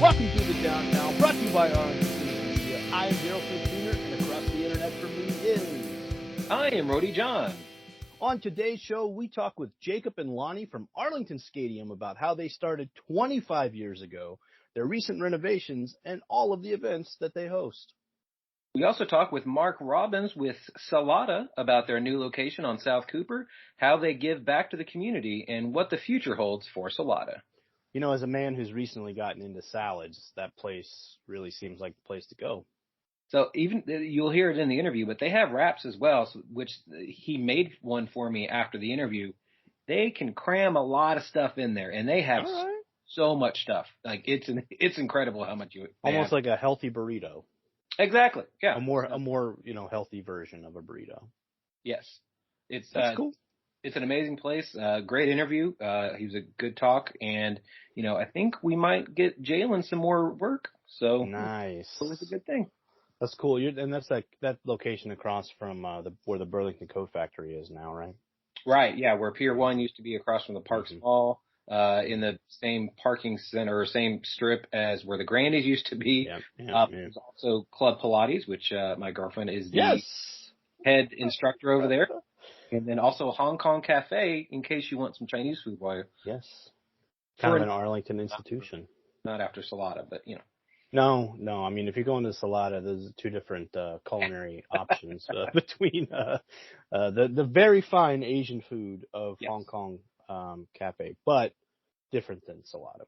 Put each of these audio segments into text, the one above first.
Welcome to the Downtown, brought to you by Arlington Skatium. I am Daryl Jr., and across the internet from me is... I am Rody John. On today's show, we talk with Jacob and Lonny from Arlington Skatium about how they started 25 years ago, their recent renovations, and all of the events that they host. We also talk with Mark Robbins with Salata about their new location on South Cooper, how they give back to the community, and what the future holds for Salata. You know, as a man who's recently gotten into salads, that place really seems like the place to go. So even you'll hear it in the interview, but they have wraps as well, which he made one for me after the interview. They can cram a lot of stuff in there, and they have so much stuff. Like it's incredible how much almost like a healthy burrito. Exactly. Yeah. A more healthy version of a burrito. Yes. That's cool. It's an amazing place. Great interview. He was a good talk, and I think we might get Jalen some more work. So nice. It was a good thing. That's cool. And that's that location across from where the Burlington Coat Factory is now, right? Right. Yeah, where Pier 1 used to be across from the Parks Mall, in the same parking center or same strip as where the Grandies used to be. There's also Club Pilates, which my girlfriend is the head instructor over there. And then also Hong Kong Cafe, in case you want some Chinese food while you're... Yes. Kind of an Arlington institution. Not after Salata, but, No. I mean, if you're going to Salata, there's two different culinary options between the very fine Asian food of Hong Kong Cafe, but different than Salata.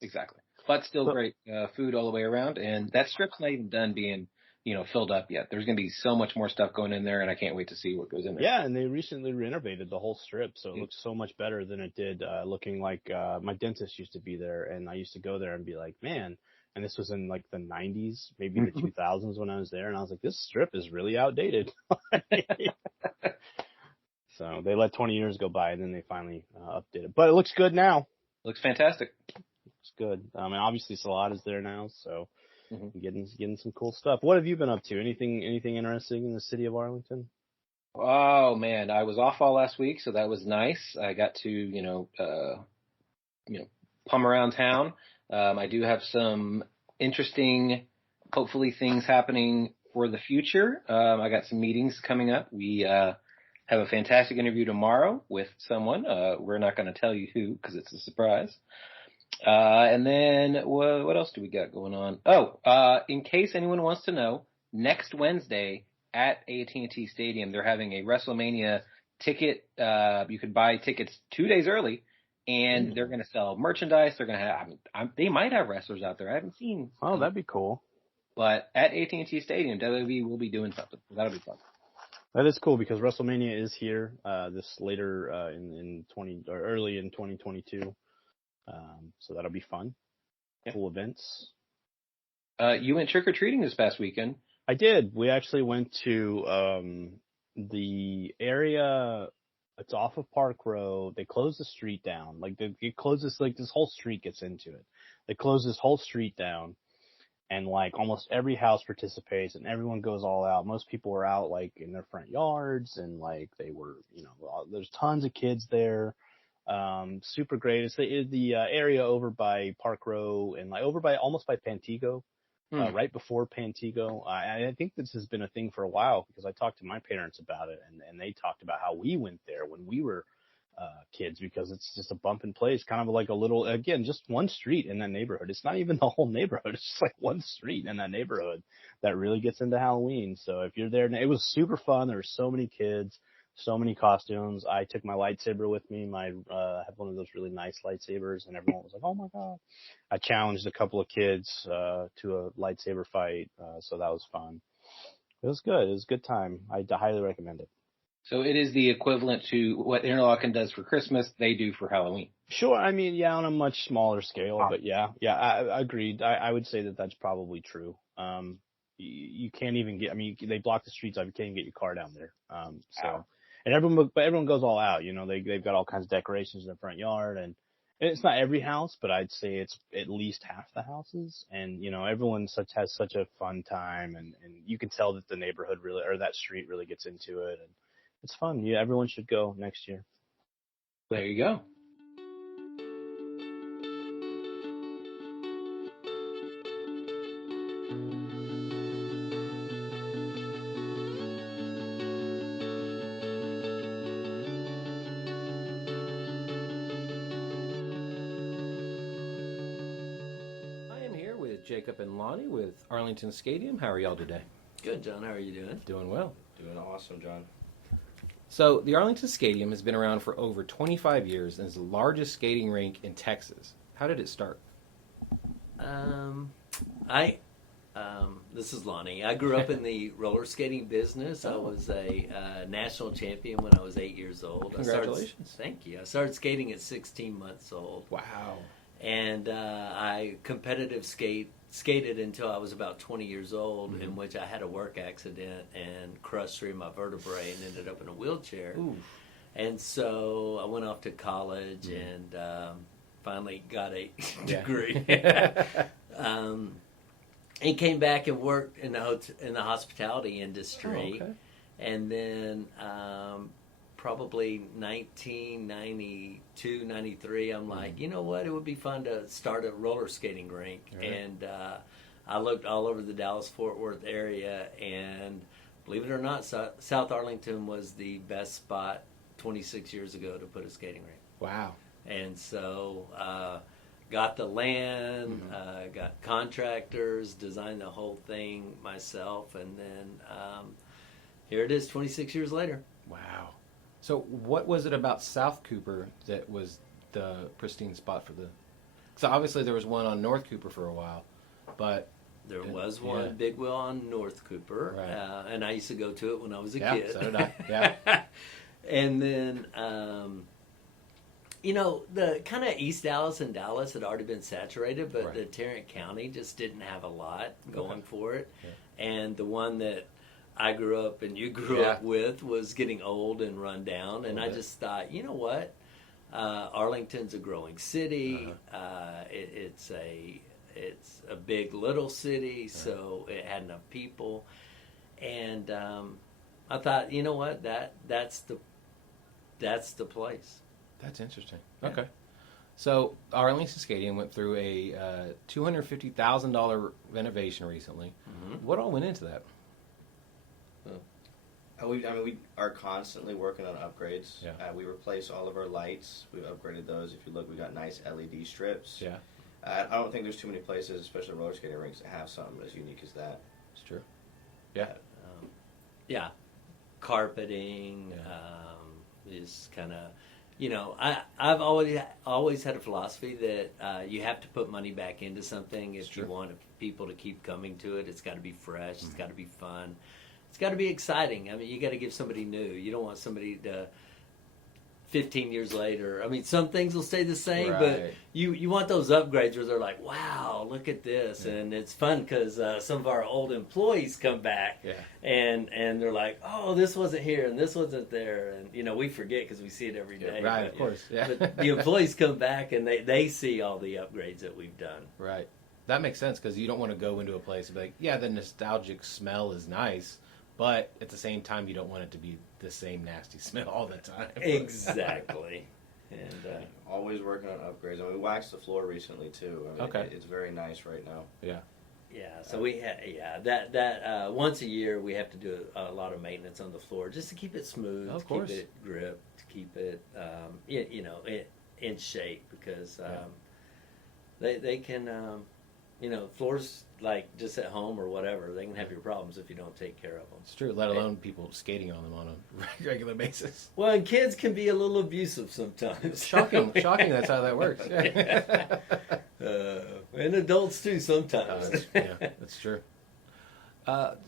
Exactly. But still great food all the way around. And that strip's not even done being filled up yet. There's going to be so much more stuff going in there, and I can't wait to see what goes in there. Yeah, and they recently renovated the whole strip, so it looks so much better than it did, looking like my dentist used to be there, and I used to go there and be like, man, and this was in like the 90s, maybe the 2000s when I was there, and I was like, this strip is really outdated. So they let 20 years go by, and then they finally updated it. But it looks good now. Looks fantastic. Looks good. I mean, obviously Salata's there now, so... Getting some cool stuff. What have you been up to? Anything interesting in the city of Arlington? Oh man, I was off all last week, so that was nice. I got to pum around town. I do have some interesting, hopefully things happening for the future. I got some meetings coming up. We have a fantastic interview tomorrow with someone. We're not going to tell you who because it's a surprise. And then what else do we got going on? In case anyone wants to know, next Wednesday at AT&T Stadium, they're having a WrestleMania ticket. You could buy tickets 2 days early, and they're going to sell merchandise. They're going to have, they might have wrestlers out there. I haven't seen. Oh, that'd be cool. But at AT&T Stadium, WWE will be doing something. That'll be fun. That is cool because WrestleMania is here this later early in 2022. So that'll be fun. Yeah. Cool events. You went trick-or-treating this past weekend. I did. We actually went to the area. It's off of Park Road. They closed the street down. It closes, this whole street gets into it. They close this whole street down, and almost every house participates, and everyone goes all out. Most people were out in their front yards, and they were, there's tons of kids there. Super great. It's the area over by Park Row and over by almost by Pantego, right before Pantego. I think this has been a thing for a while because I talked to my parents about it, and they talked about how we went there when we were kids because it's just a bump in place, kind of like a little, again, just one street in that neighborhood. It's not even the whole neighborhood. It's just one street in that neighborhood that really gets into Halloween. So if you're there, it was super fun. There were so many kids. So many costumes. I took my lightsaber with me. I have one of those really nice lightsabers, and everyone was like, "Oh my god!" I challenged a couple of kids to a lightsaber fight, so that was fun. It was good. It was a good time. I highly recommend it. So it is the equivalent to what Interlaken does for Christmas. They do for Halloween. Sure. I mean, yeah, on a much smaller scale, but yeah, I agreed. I would say that that's probably true. You can't even get. I mean, they block the streets off. You can't even get your car down there. And everyone goes all out. They've got all kinds of decorations in the front yard, and it's not every house, but I'd say it's at least half the houses. And everyone has such a fun time, and you can tell that the neighborhood really, or that street really gets into it, and it's fun. Yeah, everyone should go next year. There you go. Jacob and Lonny with Arlington Skatium. How are y'all today? Good, John. How are you doing? Doing well. Doing awesome, John. So, the Arlington Skatium has been around for over 25 years and is the largest skating rink in Texas. How did it start? This is Lonnie. I grew up in the roller skating business. I was a national champion when I was 8 years old. Congratulations. Thank you. I started skating at 16 months old. Wow. And I competitive skated until I was about 20 years old, in which I had a work accident and crushed 3 of my vertebrae and ended up in a wheelchair. Ooh. And so I went off to college and finally got a degree. And came back and worked in the hospitality industry. Oh, okay. And then probably 1992, 93, I'm like, you know what? It would be fun to start a roller skating rink. Right. And I looked all over the Dallas-Fort Worth area, and believe it or not, South Arlington was the best spot 26 years ago to put a skating rink. Wow. And so got the land, got contractors, designed the whole thing myself, and then here it is 26 years later. Wow. So what was it about South Cooper that was the pristine spot for the... So obviously there was one on North Cooper for a while, but... There was one, Big Wheel on North Cooper, right. And I used to go to it when I was a yeah, kid. so did I. Yeah. And then... the kind of East Dallas and Dallas had already been saturated, but Right. the Tarrant County just didn't have a lot going for it. Yeah. And the one that I grew up and you grew up with was getting old and run down. And I just thought, you know what? Arlington's a growing city. It's a big little city, so it had enough people. And I thought, you know what? That's the place. That's interesting. Okay. So Arlington Skatium went through a $250,000 renovation recently. What all went into that? We are constantly working on upgrades. Yeah. We replace all of our lights. We've upgraded those. If you look, we got nice LED strips. Yeah. I don't think there's too many places, especially roller skating rinks, that have something as unique as that. It's true. Yeah. Carpeting is kind of, I've always had a philosophy that you have to put money back into something if you want people to keep coming to it. It's got to be fresh. It's got to be fun. It's got to be exciting. I mean, you got to give somebody new. You don't want somebody to 15 years later. I mean, some things will stay the same, but you want those upgrades where they're like, wow, look at this. And it's fun because some of our old employees come back and they're like, oh, this wasn't here and this wasn't there. And, we forget because we see it every day. Right, of course. Yeah. But the employees come back and they see all the upgrades that we've done. Right. That makes sense because you don't want to go into a place and be like, yeah, the nostalgic smell is nice, but at the same time, you don't want it to be the same nasty smell all the time. Exactly. And always working on upgrades. We waxed the floor recently too. It's very nice right now. Yeah. Yeah. So we that once a year we have to do a lot of maintenance on the floor just to keep it smooth, to keep it gripped, to keep it in shape because they can floors like just at home or whatever, they can have your problems if you don't take care of them. It's true, let alone people skating on them on a regular basis. Well, and kids can be a little abusive sometimes. Shocking that's how that works. And adults too sometimes. That's true.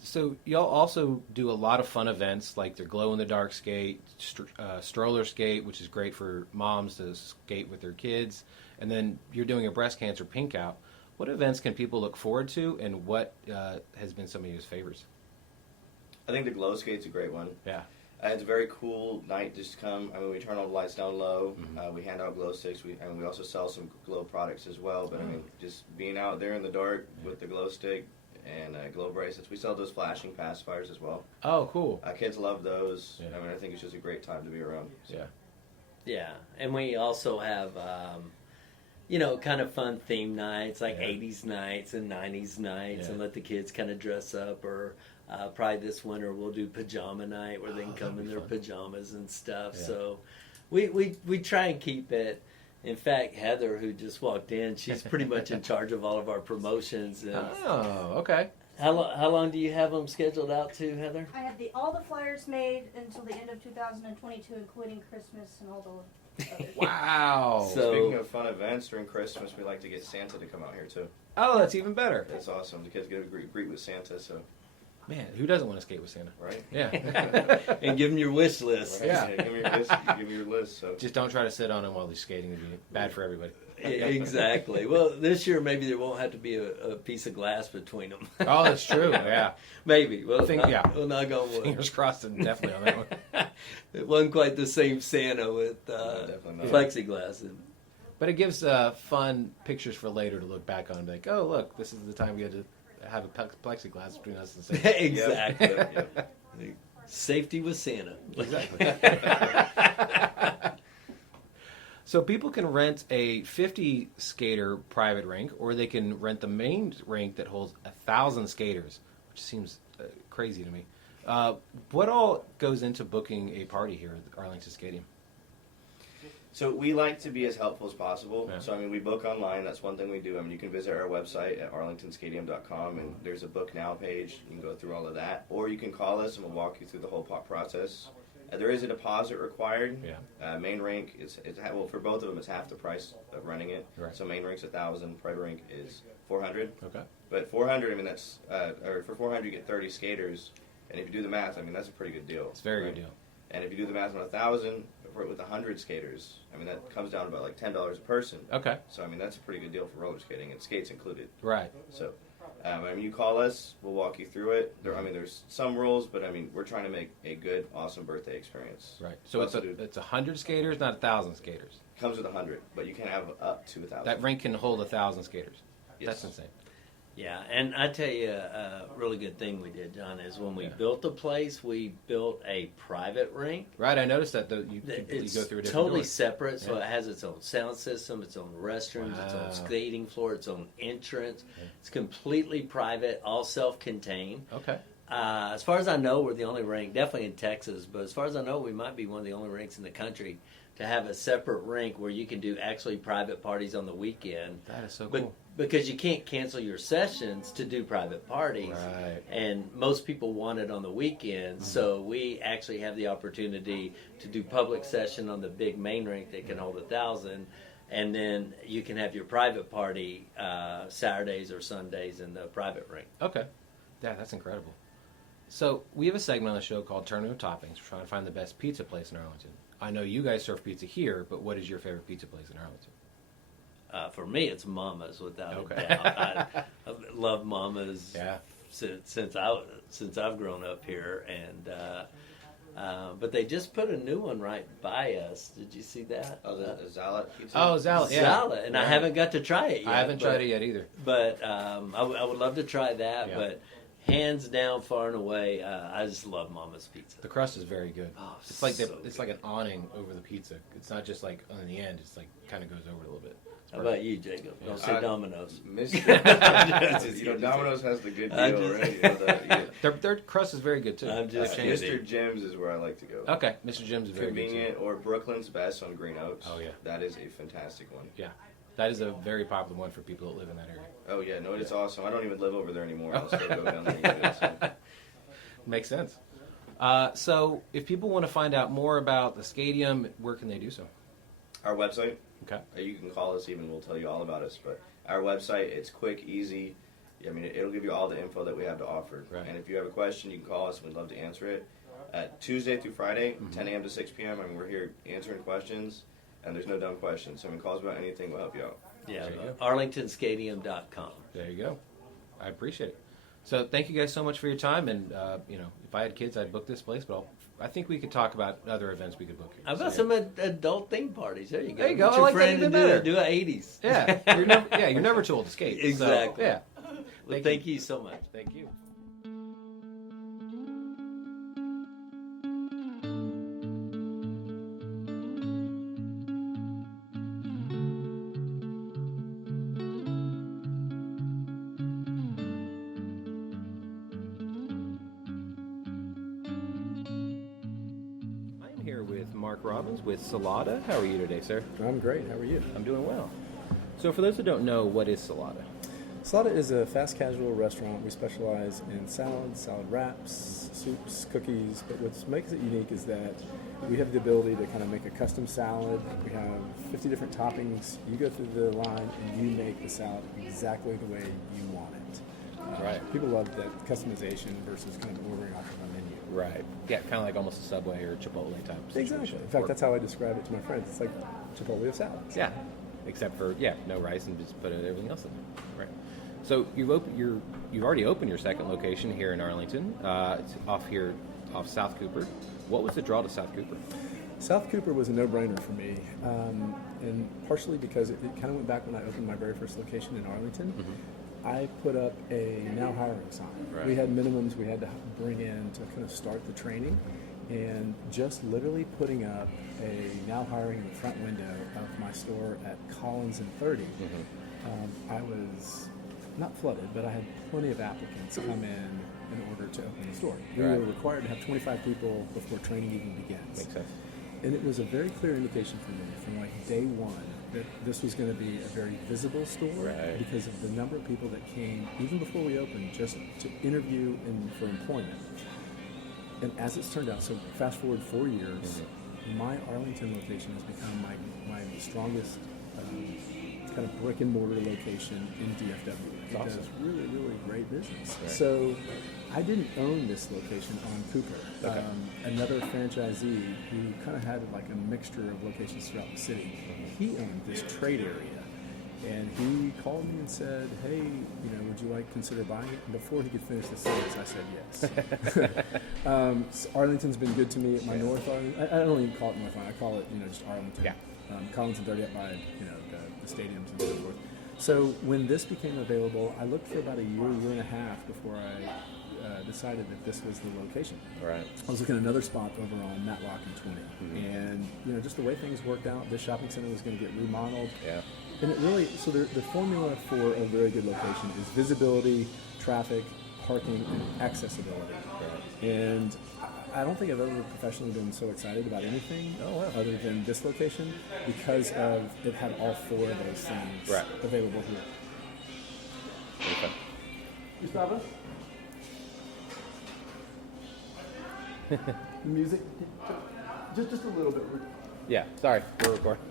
So y'all also do a lot of fun events like their glow-in-the-dark skate, stroller skate, which is great for moms to skate with their kids, and then you're doing a breast cancer pink out. What events can people look forward to, and what has been some of your favorites? I think the glow skate's a great one. Yeah. It's a very cool night just to come. We turn all the lights down low. We hand out glow sticks. We also sell some glow products as well. But just being out there in the dark with the glow stick and glow bracelets. We sell those flashing pacifiers as well. Oh, cool. Kids love those. Yeah. I think it's just a great time to be around. So. Yeah. Yeah, and we also have kind of fun theme nights, like 80s nights and 90s nights, and let the kids kind of dress up. Or probably this winter we'll do pajama night where they can come in their pajamas and stuff. Yeah. So we try and keep it In fact, Heather, who just walked in, she's pretty much in charge of all of our promotions. And Oh, okay. how long do you have them scheduled out to, Heather? I have all the flyers made until the end of 2022, including Christmas and all the others. Wow. So- Speaking of fun events during Christmas, we like to get Santa to come out here too. Oh, that's even better. That's awesome. The kids get to greet with Santa, so Man, who doesn't want to skate with Santa? right. Yeah. And give them your wish list. Right? Yeah. Give me your list. Give me your list. So Just don't try to sit on him while he's skating. It'd be bad for everybody. Exactly. Well, this year maybe there won't have to be a piece of glass between them. Oh, that's true. Yeah. Maybe. Well, Yeah. We'll not go wood. Fingers crossed, and definitely on that one. It wasn't quite the same Santa with definitely not. plexiglass. But it gives fun pictures for later to look back on. Like, oh, look, this is the time we had to have a plexiglass between us and Santa. Exactly. Yep. Safety with Santa. Exactly. So people can rent a 50 skater private rink, or they can rent the main rink that holds 1,000 skaters, which seems crazy to me. What all goes into booking a party here at the Arlington Skatium? So we like to be as helpful as possible. Yeah. So I mean, we book online. That's one thing we do. I mean, you can visit our website at arlingtonskatium.com, and there's a book now page. You can go through all of that, or you can call us and we'll walk you through the whole process. There is a deposit required. Yeah. Main rink is well, for both of them, it's half the price of renting it. Right. So main rink's 1,000, private rink is 400. Okay. But 400, I mean, that's or for 400 you get 30 skaters, and if you do the math, I mean, that's a pretty good deal. It's a very right? good deal. And if you do the math on 1,000 with 100 skaters, I mean, that comes down to about like $10 a person. Okay. So I mean, that's a pretty good deal for roller skating, and skates included. Right. So, I mean, you call us, we'll walk you through it. I mean, there's some rules, but I mean, we're trying to make a good, awesome birthday experience. Right. So it's 100 skaters, not 1,000 skaters. Comes with 100, but you can have up to 1,000. That rink can hold 1,000 skaters. Yes. That's insane. Yeah, and I tell you, a really good thing we did, John, is when we built the place, we built a private rink. Right, I noticed that you It's go through a different totally doors. separate, so Yeah. it has its own sound system, its own restrooms, its Wow. own skating floor, its own entrance. It's completely private, all self-contained. Okay. As far as I know, we're the only rink, definitely in Texas, but as far as I know, we might be one of the only rinks in the country to have a separate rink where you can do actually private parties on the weekend. That is so But cool. because you can't cancel your sessions to do private parties, Right. and most people want it on the weekend, so we actually have the opportunity to do public session on the big main rink that can hold 1,000, and then you can have your private party Saturdays or Sundays in the private rink. Okay. Yeah, that's incredible. So we have a segment on the show called Turn With Toppings. We're trying to find the best pizza place in Arlington. I know you guys serve pizza here, but what is your favorite pizza place in Arlington? For me, it's Mama's without Okay. a doubt. I love Mama's Yeah. since I've grown up here, and but they just put a new one right by us. Did you see that? Oh, the Zalat pizza? Oh, Zalat, yeah. Zalat, and I haven't got to try it yet. I haven't tried it yet either. But I would love to try that. Yeah. But hands down, far and away, I just love Mama's Pizza. The crust is very good. Oh, It's like so it's like an awning over the pizza. It's not just like on the end. It's like kind of goes over it a little bit. It's How perfect. about you, Jacob? Don't say Domino's. Mr. Domino's has the good I'm deal, just- right? You know, Their crust is very good too. I'm just They've changed kidding. it. Mr. Jim's is where I like to go. Okay, Mr. Jim's is very Convenient, good too. or Brooklyn's Best on Green Oaks. Oh, yeah. That is a fantastic one. Yeah, that is a very popular one for people that live in that area. Oh yeah, no, it's awesome. I don't even live over there anymore. I'll still go down there and get it. So. Makes sense. So if people want to find out more about the Skatium, where can they do so? Our website. Okay. You can call us even. We'll tell you all about us. But our website, it's quick, easy. I mean, it'll give you all the info that we have to offer. Right. And if you have a question, you can call us. We'd love to answer it. Tuesday through Friday, 10 a.m. to 6 p.m. I mean, we're here answering questions, and there's no dumb questions. So, I mean, call us about anything. We'll help you out. Yeah, There you go. ArlingtonSkatium.com. There you go. I appreciate it. So thank you guys so much for your time. And if I had kids, I'd book this place. But I think we could talk about other events we could book here. How about So, some adult theme parties? There you go. There you go. Get I your like that friend even to better. do a 80s. yeah, you're never too old to skate. So, Exactly. yeah. Well, thank you so much. Thank you. I'm here with Mark Robbins with Salata. How are you today, sir? I'm great. How are you? I'm doing well. So for those who don't know, what is Salata? Salata is a fast casual restaurant. We specialize in salads, salad wraps, soups, cookies. But what makes it unique is that we have the ability to kind of make a custom salad. We have 50 different toppings. You go through the line and you make the salad exactly the way you want it. Right. People love that customization versus kind of ordering off of a menu. Right. Yeah, kind of like almost a Subway or Chipotle type situation. Exactly. In fact, that's how I describe it to my friends. It's like Chipotle of salads. Yeah. Except for no rice and just put everything else in there. Right. So you've already opened your second location here in Arlington. It's off South Cooper. What was the draw to South Cooper? South Cooper was a no-brainer for me, and partially because it kind of went back when I opened my very first location in Arlington. Mm-hmm. I put up a now hiring sign. Right. We had minimums we had to bring in to kind of start the training, and just literally putting up a now hiring in the front window of my store at Collins and 30, I was not flooded, but I had plenty of applicants come in order to open the store. We were required to have 25 people before training even begins. Makes sense. And it was a very clear indication for me from like day one that this was going to be a very visible store because of the number of people that came even before we opened just to interview and for employment. And as it's turned out, so fast forward 4 years, my Arlington location has become my strongest kind of brick and mortar location in DFW. It does really, really great business. Right. So I didn't own this location on Cooper. Okay. Another franchisee who kind of had like a mixture of locations throughout the city, he owned this trade area. And he called me and said, hey, would you like to consider buying it? And before he could finish the sentence, I said yes. Arlington's been good to me at my North Arlington. I don't even call it North Arlington. I call it, just Arlington. Yeah. Collins and 30 up by, the stadiums and so forth. So when this became available, I looked for about a year and a half before I decided that this was the location. Right. I was looking at another spot over on Matlock and 20. And, just the way things worked out, this shopping center was going to get remodeled. Yeah. And it really, so the formula for a very good location is visibility, traffic, parking, and accessibility. Right. And I don't think I've ever professionally been so excited about anything other than this location because of it had all four of those things available here. Okay. Gustavo? The music? Just a little bit. Yeah, sorry, we're recording.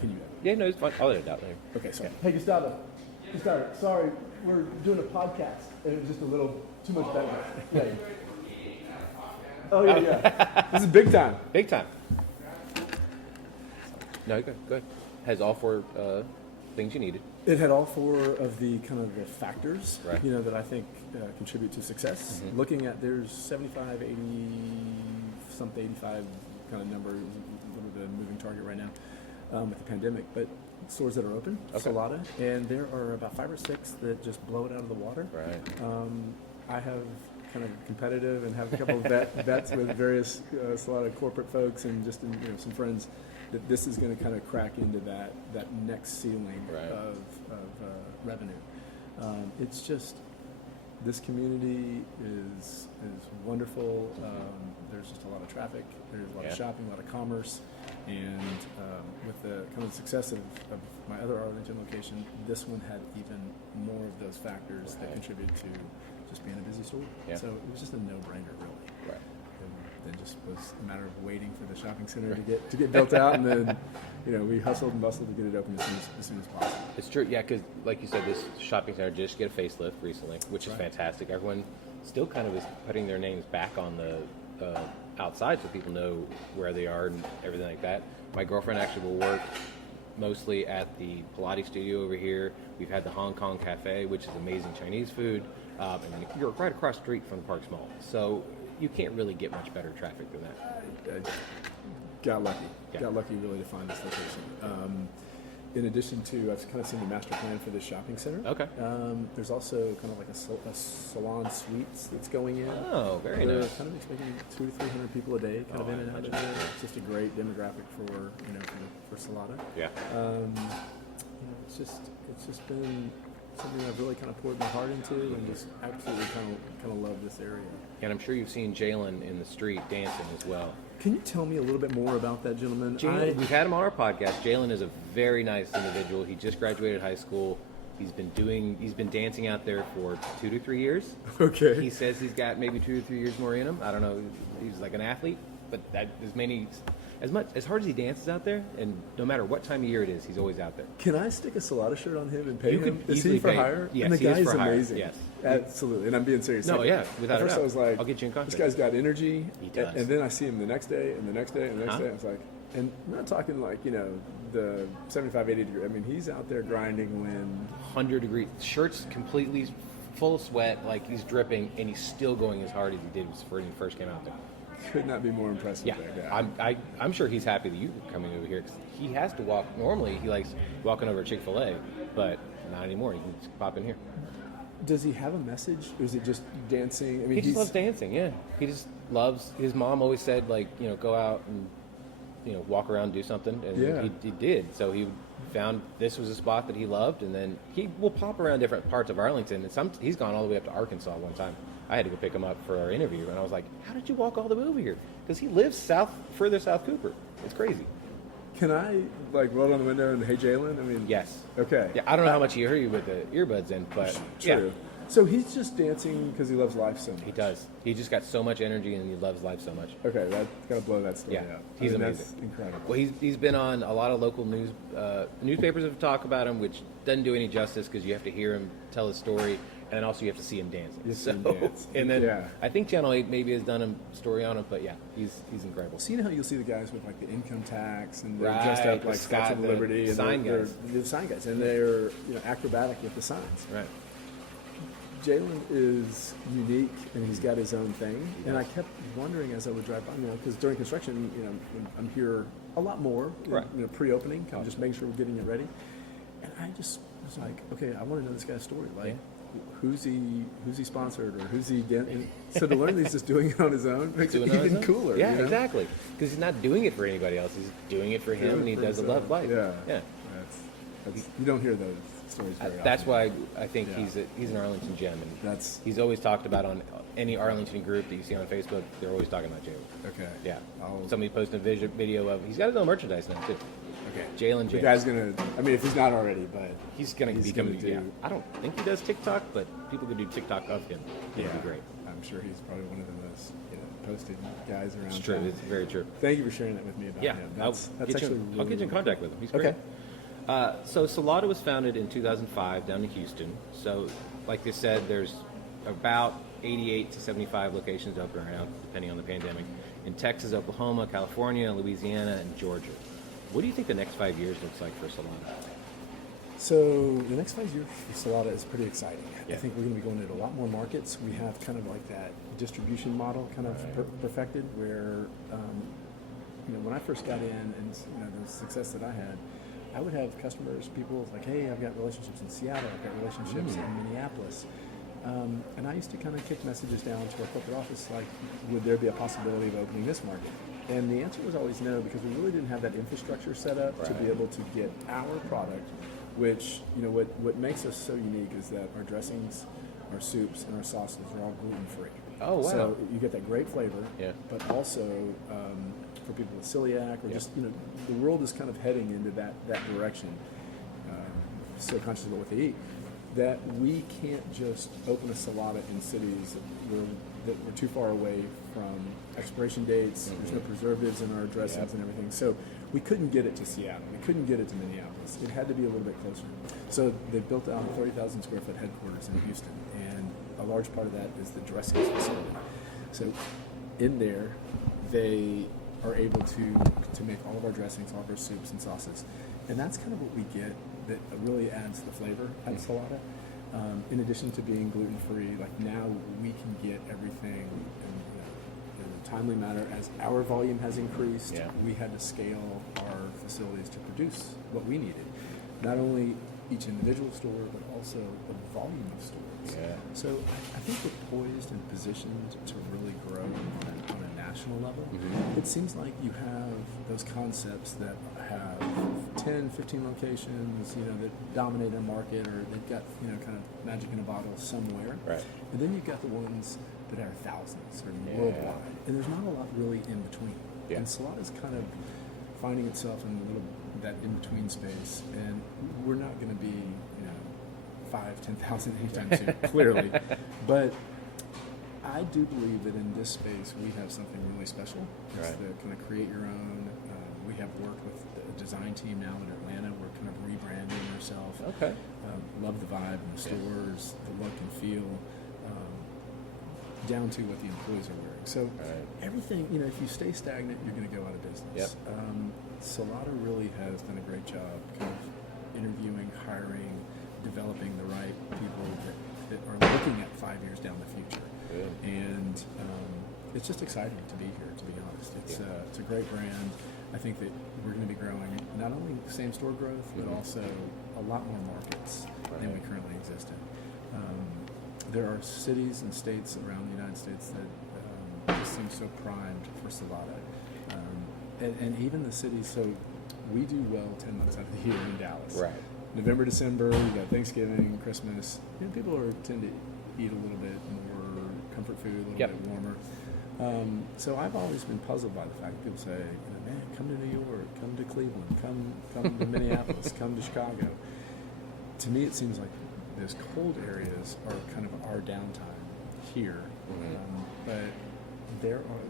Can you? Yeah, no, it's fine. I'll edit it out later. Okay, sorry. Hey, Gustavo, sorry, we're doing a podcast, and it was just a little too much background. Yeah. Oh, yeah. This is big time. Big time. No, go ahead. Has all four things you needed. It had all four of the kind of the factors, that I think contribute to success. Mm-hmm. Looking at there's 75, 80, something 85 kind of number, a little bit of a moving target right now with the pandemic, but stores that are open, Salata, and there are about 5 or 6 that just blow it out of the water. Right. I have kind of competitive and have a couple of bets with various Salata corporate folks and just some friends that this is going to kind of crack into that next ceiling of revenue. It's just this community is wonderful. There's just a lot of traffic. There's a lot of shopping, a lot of commerce, and with the kind of success of my other Arlington location, this one had even more of those factors that contributed to just being a busy store. Yeah. So it was just a no-brainer, really. Right. And it just was a matter of waiting for the shopping center to get built out, and then we hustled and bustled to get it open as soon as possible. It's true, yeah, because like you said, this shopping center just get a facelift recently, which is fantastic. Everyone still kind of is putting their names back on the outside so people know where they are and everything like that. My girlfriend actually will work mostly at the Pilates studio over here. We've had the Hong Kong Cafe, which is amazing Chinese food. And you're right across the street from the Parks Mall. So you can't really get much better traffic than that. Got lucky. Yeah. Got lucky really to find this location. In addition to, I've kind of seen the master plan for this shopping center. Okay. There's also kind of like a salon suites that's going in. Oh, very nice. Kind of expecting 200 to 300 people a day, kind of in and out of there. It's just a great demographic for Salata. Yeah. It's just been something I've really kind of poured my heart into, and just absolutely kind of love this area. And I'm sure you've seen Jalen in the street dancing as well. Can you tell me a little bit more about that gentleman? We've had him on our podcast. Jalen is a very nice individual. He just graduated high school. He's been dancing out there for 2 to 3 years. Okay. He says he's got maybe 2 to 3 years more in him. I don't know. He's like an athlete, but as hard as he dances out there, and no matter what time of year it is, he's always out there. Can I stick a Salata shirt on him and pay him? Could Is he for hire? Yes, and the he is guy's for hire. amazing. Yes, absolutely. And I'm being serious. No, Like, yeah, without at a first doubt. I was like, I'll get you in contact. This guy's got energy. He does. And then I see him the next day, and the next day, and the next day. I was like, and I'm not talking like the 75, 80 degree. I mean, he's out there grinding when 100 degrees. Shirt's completely full of sweat, like he's dripping, and he's still going as hard as he did when he first came out there. Could not be more impressive. Yeah, that guy. I'm sure he's happy that you're coming over here. 'Cause he has to walk. Normally, he likes walking over to Chick-fil-A, but not anymore. He can just pop in here. Does he have a message, or is it just dancing? I mean, He just loves dancing. Yeah, he just loves. His mom always said, like, go out and walk around, do something, and he did. So he found this was a spot that he loved, and then he will pop around different parts of Arlington. And he's gone all the way up to Arkansas one time. I had to go pick him up for our interview, and I was like, "How did you walk all the way over here?" Because he lives further south Cooper. It's crazy. Can I roll down the window and hey Jalen? I mean, Yes. Okay. Yeah, I don't know how much you hear you with the earbuds in, but True. yeah, So he's just dancing because he loves life so much. he does. He just got so much energy, and he loves life so much. Okay, that gotta blow that story Yeah, out. he's amazing. That's incredible. Well, he's been on a lot of local newspapers have talked about him, which doesn't do any justice because you have to hear him tell his story, and then also you have to see him dancing. You see him dance. And then Yeah. I think Channel 8 maybe has done a story on him, but yeah, he's incredible. So you know how you'll see the guys with the income tax and they're Right, dressed up the like Statue of the Liberty and sign they're guys. the sign guys and they're acrobatic with the signs. Right. Jalen is unique and he's got his own thing. And I kept wondering as I would drive by, because during construction, I'm here a lot more, Right. pre-opening, kind of just making sure we're getting it ready. And I just was like, okay, I want to know this guy's story. Like, who's he sponsored or who's he getting? So to learn that he's just doing it on his own makes it even cooler. Yeah, exactly. Because he's not doing it for anybody else. He's doing it for him, and he does love life. Yeah. Yeah. That's you don't hear those stories very often. That's why I think Yeah. he's an Arlington gem, and That's he's always talked about on any Arlington group that you see on Facebook. They're always talking about Jalen. okay. Yeah. I'll- Somebody posted a video of he's got his own merchandise now too. Okay. Jalen The James. guy's gonna. I mean, if he's not already, but He's gonna he's become. gonna do- Yeah. I don't think he does TikTok, but people could do TikTok of him. It'd be great. I'm sure he's probably one of the most posted guys around. It's true. town. It's very true. Thank you for sharing that with me about Yeah, him. I'll That's get actually you, I'll really, get you in really contact cool. with him. He's great. So Salata was founded in 2005 down in Houston. So, like they said, there's about 88 to 75 locations open right now, depending on the pandemic, in Texas, Oklahoma, California, Louisiana, and Georgia. What do you think the next 5 years looks like for Salata? So the next 5 years for Salata is pretty exciting. Yeah. I think we're going to be going into a lot more markets. We have kind of like that distribution model kind of perfected where, when I first got in and the success that I had, I would have customers, people like, hey, I've got relationships in Seattle, I've got relationships in Minneapolis. And I used to kind of kick messages down to our corporate office like, would there be a possibility of opening this market? And the answer was always no, because we really didn't have that infrastructure set up to be able to get our product, which, what makes us so unique is that our dressings, our soups, and our sauces are all gluten-free. Oh, wow. So you get that great flavor, Yeah. but also for people with celiac or just, the world is kind of heading into that direction, so conscious about what they eat, that we can't just open a Salata in cities that we're too far away from expiration dates. There's no preservatives in our dressings and everything. So we couldn't get it to Seattle. We couldn't get it to Minneapolis. It had to be a little bit closer. So they built out a 30,000 square foot headquarters in Houston, and a large part of that is the dressings facility. So in there, they are able to make all of our dressings, all of our soups and sauces. And that's kind of what we get that really adds the flavor at Salata. In addition to being gluten-free, like now we can get everything in a timely manner. As our volume has increased, we had to scale our facilities to produce what we needed. Not only each individual store, but also the volume of stores. Yeah. So I think we're poised and positioned to really grow on a national level. It seems like you have those concepts that have 10, 15 locations, that dominate their market, or they've got, kind of magic in a bottle somewhere. Right. And then you've got the ones that are thousands or worldwide. And there's not a lot really in between. Yeah. And Salata's kind of finding itself in a little that in-between space, and we're not going to be, 5,000-10,000 anytime soon, clearly. But I do believe that in this space we have something really special. It's Right. the kind of create your own. We have worked with a design team now in Atlanta. We're kind of rebranding ourselves. Okay. Love the vibe in the stores, the look and feel, down to what the employees are wearing. So everything, if you stay stagnant, you're going to go out of business. Yep. Salata really has done a great job kind of interviewing, hiring, developing the right people that are looking at 5 years down the future. Good. And it's just exciting to be here, to be honest. It's a great brand. I think that we're going to be growing not only same-store growth, but also a lot more markets than we currently exist in. There are cities and states around the United States that just seem so primed for Salata. And even the cities, so we do well 10 months out of the year in Dallas. Right. November, December, you got Thanksgiving, Christmas. People tend to eat a little bit more comfort food, a little bit warmer. So I've always been puzzled by the fact that people say, man, come to New York, come to Cleveland, come to Minneapolis, come to Chicago. To me, it seems like those cold areas are kind of our downtime here. But there are,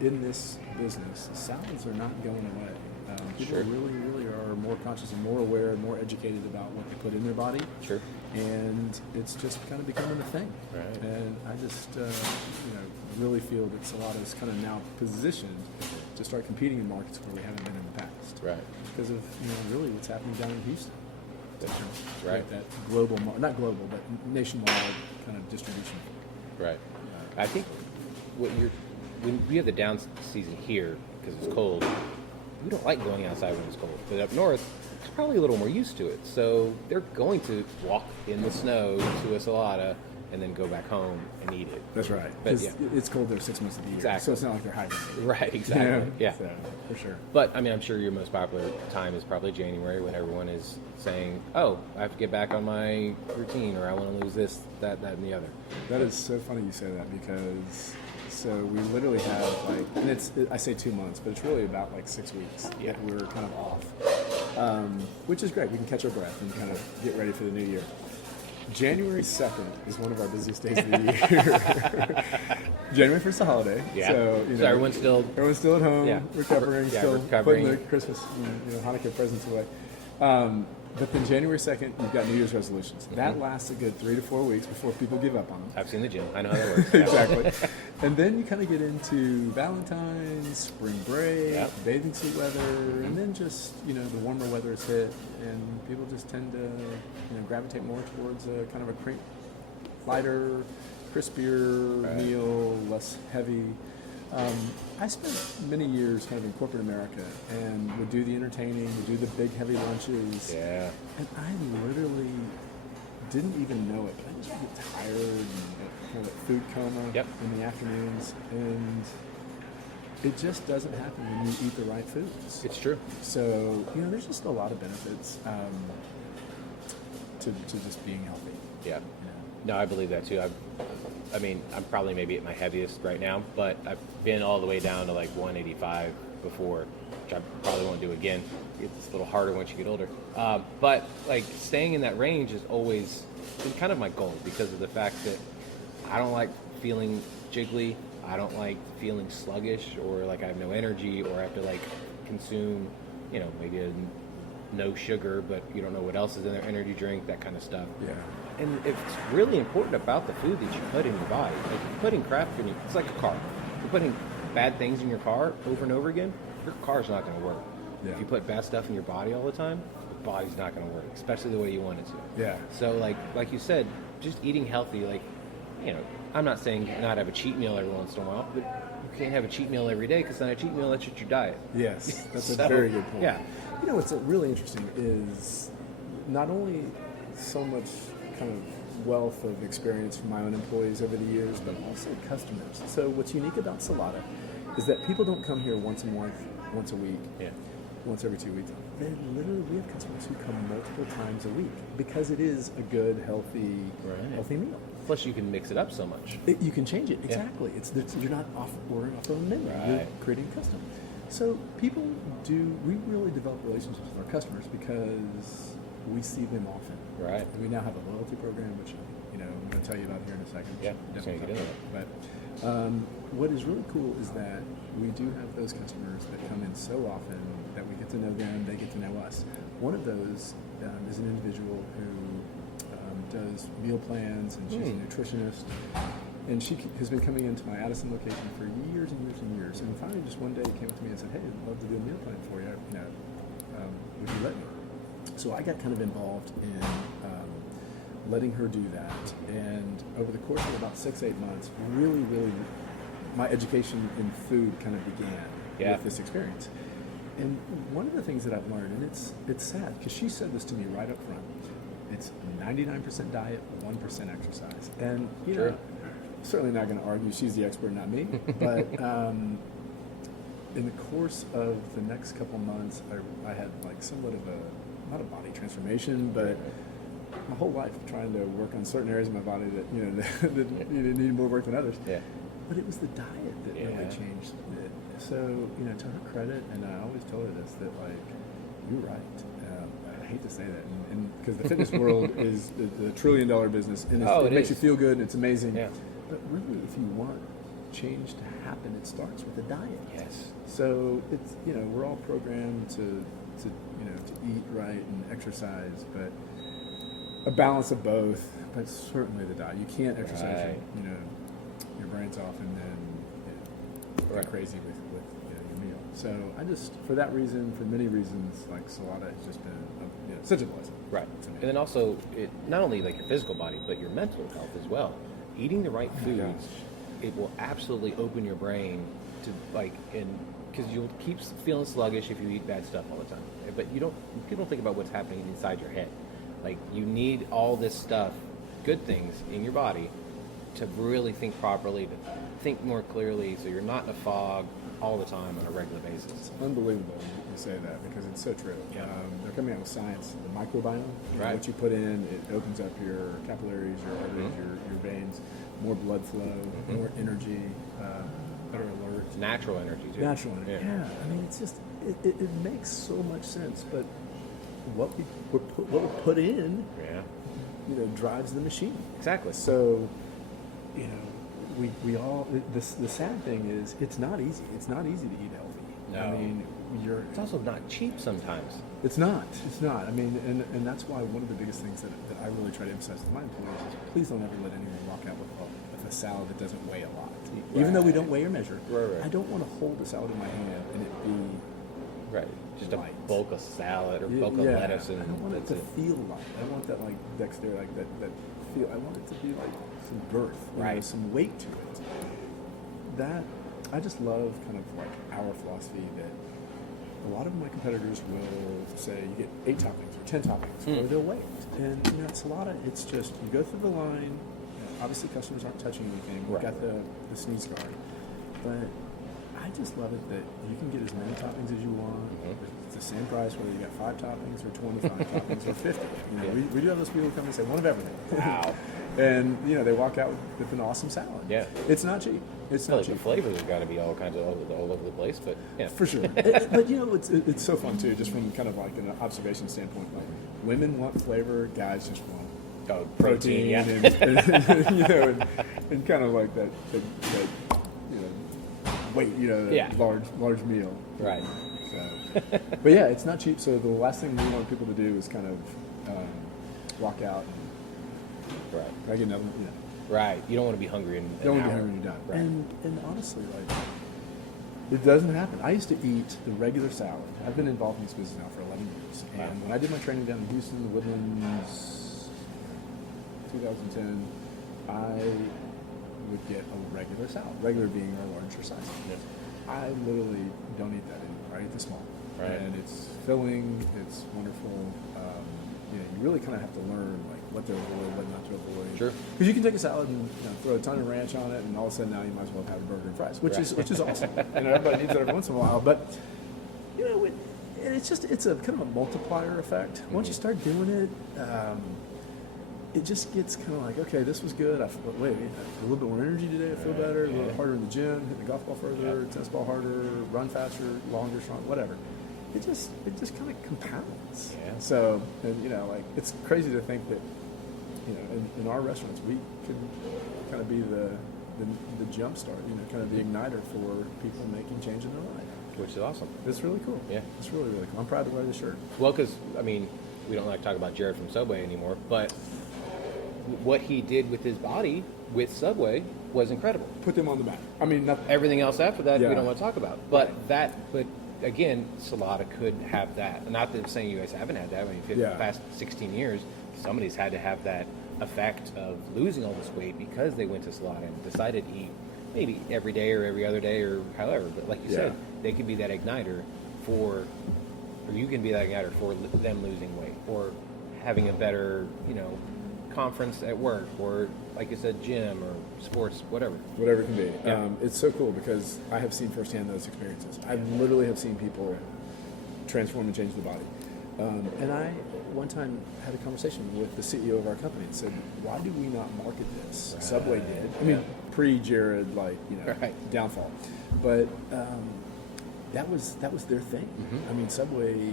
in this business, the salads are not going away. People really, really are more conscious and more aware and more educated about what they put in their body. Sure. And it's just kind of becoming a thing. Right. And I just, really feel that Salata is kind of now positioned to start competing in markets where we haven't been in the past. Right. Because of, really what's happening down in Houston. Right. That global, not global, but nationwide kind of distribution. Right. I think when we have the down season here because it's cold, we don't like going outside when it's cold. But up north, it's probably a little more used to it. So they're going to walk in the snow to a Salata and then go back home and eat it. That's right. But it's cold there 6 months of the year. Exactly. So it's not like they're hibernating. Right, exactly. Yeah. So, for sure. But, I'm sure your most popular time is probably January when everyone is saying, oh, I have to get back on my routine, or I want to lose this, that, and the other. That is so funny you say that, because so we literally have and I say 2 months, but it's really about 6 weeks that we're kind of off, which is great. We can catch our breath and kind of get ready for the new year. January 2nd is one of our busiest days of the year. January 1st is a holiday. Yeah. So, So everyone's still at home, recovering, still putting the Christmas and Hanukkah presents away. But then January 2nd, you've got New Year's resolutions. That lasts a good 3 to 4 weeks before people give up on them. I've seen the gym. I know how that works. Exactly. And then you kind of get into Valentine's, spring break, bathing suit weather, and then just, the warmer weather is hit, and people just tend to, gravitate more towards a kind of a lighter, crispier meal, less heavy. I spent many years kind of in corporate America and would do the entertaining, would do the big heavy lunches. Yeah. And I literally didn't even know it, but I just would get tired and kind of that food coma in the afternoons. And it just doesn't happen when you eat the right foods. It's true. So, there's just a lot of benefits to just being healthy. Yeah. No, I believe that too. I'm probably maybe at my heaviest right now, but I've been all the way down to 185 before, which I probably won't do again. It's a little harder once you get older. But staying in that range has always been kind of my goal, because of the fact that I don't like feeling jiggly. I don't like feeling sluggish, or I have no energy, or I have to consume, maybe a no sugar, but you don't know what else is in their energy drink, that kind of stuff. Yeah. And it's really important about the food that you put in your body. If you're putting crap in your, it's like a car. If you're putting bad things in your car over and over again, your car's not going to work. Yeah. If you put bad stuff in your body all the time, your body's not going to work, especially the way you want it to. Yeah. So like you said, just eating healthy, I'm not saying not have a cheat meal every once in a while, but you can't have a cheat meal every day, because then a cheat meal, that's just your diet. Yes, that's So, a very good point. Yeah. What's really interesting is not only so much kind of wealth of experience from my own employees over the years, but also customers. So what's unique about Salata is that people don't come here once a month, once a week. Yeah. once every 2 weeks. We have customers who come multiple times a week because it is a good, healthy meal. Plus, you can mix it up so much. You can change it, exactly. You're not ordering off of a menu. You're creating custom. So we really develop relationships with our customers because we see them often. Right. And we now have a loyalty program, which I'm going to tell you about here in a second. Yeah, definitely get into that. But what is really cool is that we do have those customers that come in so often that we get to know them, they get to know us. One of those is an individual who does meal plans, and she's a nutritionist. And she has been coming into my Addison location for years and years and years. And finally, just one day, came up to me and said, "Hey, I'd love to do a meal plan for you. Would you let me?" So I got kind of involved in letting her do that. And over the course of about 6-8 months, really, my education in food kind of began with this experience. And one of the things that I've learned, and it's sad, because she said this to me right up front, it's 99% diet, 1% exercise. And, certainly not going to argue she's the expert, not me. But in the course of the next couple months, I had like somewhat of not a body transformation, but my whole life trying to work on certain areas of my body that that needed more work than others. Yeah. But it was the diet that really changed it. So to her credit, and I always told her this, that like, you're right. I hate to say that, and because the fitness world is the $1 trillion business, and it makes you feel good, and it's amazing. Yeah. But really, if you want change to happen, it starts with a diet. Yes. So it's we're all programmed to eat right and exercise, but a balance of both. But certainly the diet. You can't exercise your brains off and then go crazy with your meal. So I just, for that reason, for many reasons, like Salata has just been such a blessing. Right. And then also, it not only like your physical body, but your mental health as well. Eating the right foods, it will absolutely open your brain to because you'll keep feeling sluggish if you eat bad stuff all the time. But people don't think about what's happening inside your head. Like, you need all this stuff, good things in your body, to really think properly, to think more clearly, so you're not in a fog all the time on a regular basis. It's unbelievable you say that, because it's so true. Yeah. They're coming out with science, the microbiome. Right. What you put in, it opens up your capillaries, your arteries, your veins, more blood flow, more energy, better alert. Natural energy, too. Natural energy, yeah. I mean, it's just, it makes so much sense, but what we put in, drives the machine. Exactly. So, we all, the sad thing is, it's not easy. It's not easy to eat healthy. No. I mean, it's also not cheap sometimes. It's not. I mean, and that's why one of the biggest things that I really try to emphasize to my employees is, please don't ever let anyone walk out with a salad that doesn't weigh a lot. Right. Even though we don't weigh or measure, I don't want to hold a salad in my hand and it be just light. A bulk of salad or bulk of lettuce. And I don't want it to feel light. I want that like dexterity, like that feel. I want it to be like some girth, some weight to it. That I just love kind of like our philosophy that a lot of my competitors will say you get 8 toppings or 10 toppings, or they'll wait. And at Salata, it's just you go through the line. Obviously, customers aren't touching anything. We've got the sneeze guard, but I just love it that you can get as many toppings as you want. It's the same price whether you got 5 toppings or 25 toppings or 50. We do have those people who come and say one of everything. Wow. And they walk out with an awesome salad. Yeah. It's not cheap. It's not cheap. The flavors have got to be all kinds of all over the place, but yeah. For sure. But it's so fun too, just from kind of like an observation standpoint. Like, women want flavor, guys just want protein, and kind of like that weight, large meal. Right. So, but yeah, it's not cheap. So the last thing we want people to do is kind of walk out. I get another one. Right. You don't want to be hungry and don't want to be hungry when you're done. Right. And honestly, like, it doesn't happen. I used to eat the regular salad. I've been involved in this business now for 11 years. And when I did my training down in Houston, the Woodlands, 2010, I would get a regular salad. Regular being our larger size. Yes. I literally don't eat that anymore. I eat the small. Right. And it's filling. It's wonderful. You really kind of have to learn like what to avoid, what not to avoid. Sure. Because you can take a salad and throw a ton of ranch on it, and all of a sudden now you might as well have a burger and fries, which is awesome. Everybody needs it every once in a while. But And it's a kind of a multiplier effect. Once you start doing it, it just gets kind of like, okay, this was good. Wait, a little bit more energy today. I feel better. A little harder in the gym. Hit the golf ball further. Tennis ball harder. Run faster. Longer, stronger. Whatever. It just kind of compounds. Yeah. So, and like it's crazy to think that, in our restaurants we could kind of be the jump start. Kind of the igniter for people making change in their life. Which is awesome. It's really cool. Yeah. It's really, really cool. I'm proud to wear the shirt. Well, because, we don't like to talk about Jared from Subway anymore, but what he did with his body with Subway was incredible. Put them on the map. Everything else after that, we Yeah. don't want to talk about. But again, Salata could have that. Not that I'm saying you guys haven't had that. For the past 16 years, somebody's had to have that effect of losing all this weight because they went to Salata and decided to eat maybe every day or every other day or however. But like you said, they can be that igniter or you can be that igniter for them losing weight or having a better, conference at work or, like you said, gym or sports, whatever. Whatever it can be. Yeah. It's so cool because I have seen firsthand those experiences. I literally have seen people transform and change the body. And I, one time, had a conversation with the CEO of our company and said, why do we not market this? Right. Subway did. Pre-Jared, downfall. But that was their thing. Subway,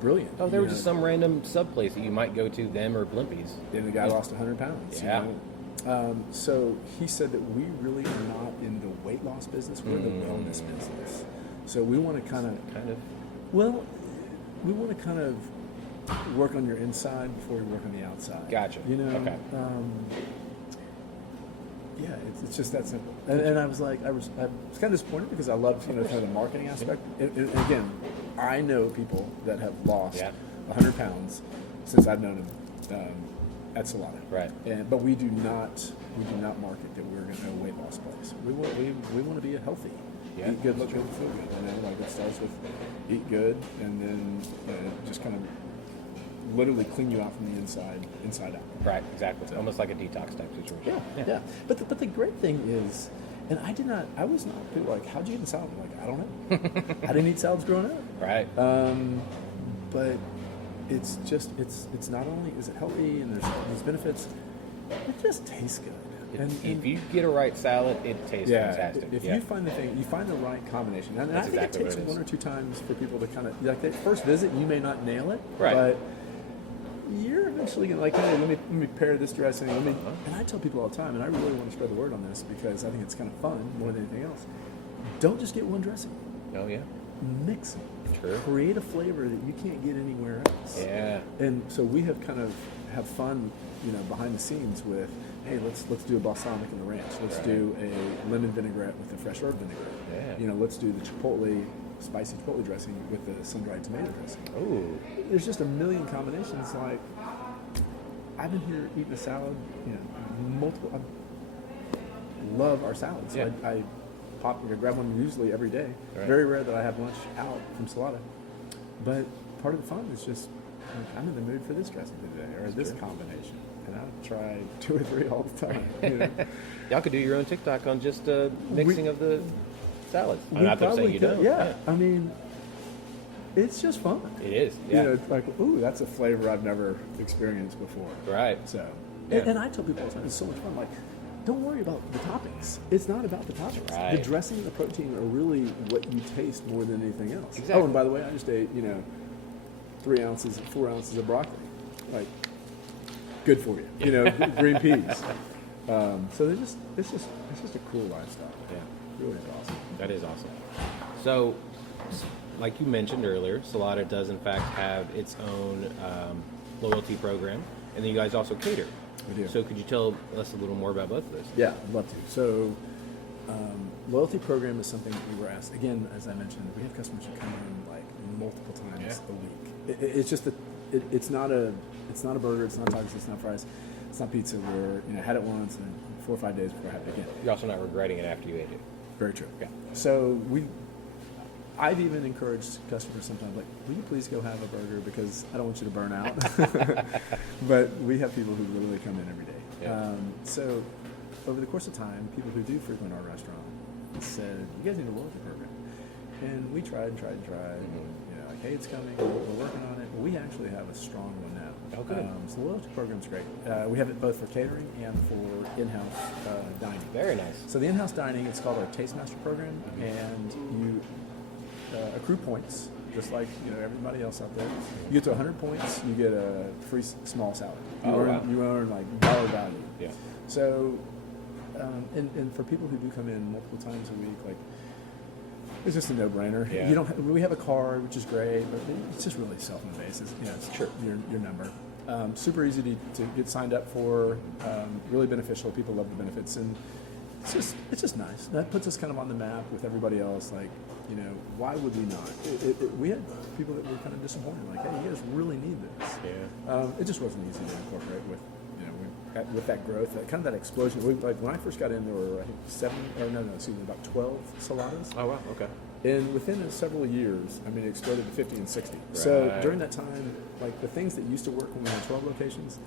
brilliant. Oh, there was just some random sub place that you might go to, them or Blimpies. And the guy lost 100 pounds. Yeah. So he said that we really are not in the weight loss business. We're in the wellness business. So we want to kind of we want to kind of work on your inside before we work on the outside. Gotcha. Okay. Yeah, it's just that simple. And I was like, I was kind of disappointed because I loved, kind of the marketing aspect. And again, I know people that have lost 100 pounds since I've known them at Salata. Right. But we do not market that we're going to weight loss place. We want to be a healthy. Yeah, Eat good, look good, feel good. It starts with eat good, and then just kind of literally clean you out from the inside out. Right, exactly. So, almost like a detox type situation. Yeah. But the great thing is, and I was not, people were like, how'd you eat in salad? I'm like, I don't know. I didn't eat salads growing up. Right. But it's just, it's not only is it healthy and there's these benefits, it just tastes good. And if you get a right salad, it tastes fantastic. If you find you find the right combination. And I think exactly it takes what it is. 1 or 2 times for people to kind of, like that first visit, you may not nail it. Right. But you're eventually going to like, hey, let me pair this dressing. And I tell people all the time, and I really want to spread the word on this because I think it's kind of fun more than anything else. Don't just get one dressing. Oh, yeah. Mix them. True. Create a flavor that you can't get anywhere else. Yeah. And so we have kind of have fun, behind the scenes with, hey, let's do a balsamic and the ranch. Let's do a lemon vinaigrette with the fresh herb vinaigrette. Yeah. Let's do the spicy chipotle dressing with the sun-dried tomato dressing. Oh. There's just a million combinations. Like, I've been here eating a salad, multiple. I love our salads. Yeah. I grab one usually every day. Right. Very rare that I have lunch out from Salata. But part of the fun is just, I'm in the mood for this dressing today, or this combination. And I try 2 or 3 all the time. Y'all could do your own TikTok on just mixing of the salads. I'm We not saying probably you could, don't. yeah. It's just fun. It is. Yeah. It's like, ooh, that's a flavor I've never experienced before. Right. So, Yeah. and I tell people all the time, it's so much fun. Like, don't worry about the toppings. It's not about the toppings. Right. The dressing and the protein are really what you taste more than anything else. Exactly. Oh, and by the way, I just ate, 4 ounces of broccoli. Like, good for you. Green peas. So it's just a cool lifestyle. Yeah. Really is awesome. That is awesome. So, like you mentioned earlier, Salata does in fact have its own loyalty program, and then you guys also cater. We do. So could you tell us a little more about both of those? Yeah, I'd love to. So, loyalty program is something that we were asked. Again, as I mentioned, we have customers who come in like multiple times a week. It's just it's not a burger. It's not tacos. It's not fries. It's not pizza. We're had it once and 4 or 5 days before I have it again. You're also not regretting it after you ate it. Very true. Yeah. So I've even encouraged customers sometimes, like, will you please go have a burger because I don't want you to burn out. But we have people who literally come in every day. Yeah. So over the course of time, people who do frequent our restaurant said, you guys need a loyalty program. And we tried. Mm-hmm. hey, it's coming, we're working on it. We actually have a strong one now. Oh, good. So the loyalty program's great. We have it both for catering and for in-house dining. Very nice. So the in-house dining, it's called our Taste Master program, and you accrue points, just like everybody else out there. You get to 100 points, you get a free small salad. You earn like dollar value. Yeah. So, and for people who do come in multiple times a week, like it's just a no-brainer. Yeah. We have a card, which is great, but it's just really self-invasive. It's your number. Super easy to get signed up for. Really beneficial. People love the benefits, and it's just nice. That puts us kind of on the map with everybody else. Like, why would we not? We had people that were kind of disappointed. Like, hey, you guys really need this. Yeah. It just wasn't easy to incorporate with that growth, kind of that explosion. Like when I first got in, there were I think about 12 Salatas. Oh wow. Okay. And within several years, it exploded to 50 and 60. Right. So during that time, like the things that used to work when we had 12 locations,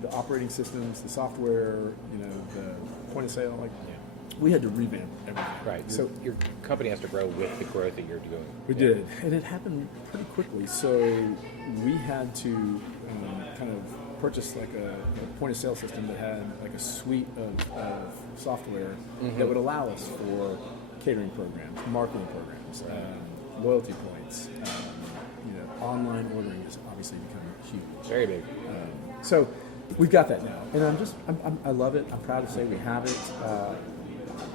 the operating systems, the software, the point of sale, we had to revamp everything. Right. So your company has to grow with the growth that you're doing. We did, and it happened pretty quickly. So we had to kind of purchase like a point of sale system that had like a suite of software that would allow us for catering programs, marketing programs, loyalty points. Online ordering has obviously become huge. Very big. So we've got that now, and I love it. I'm proud to say we have it.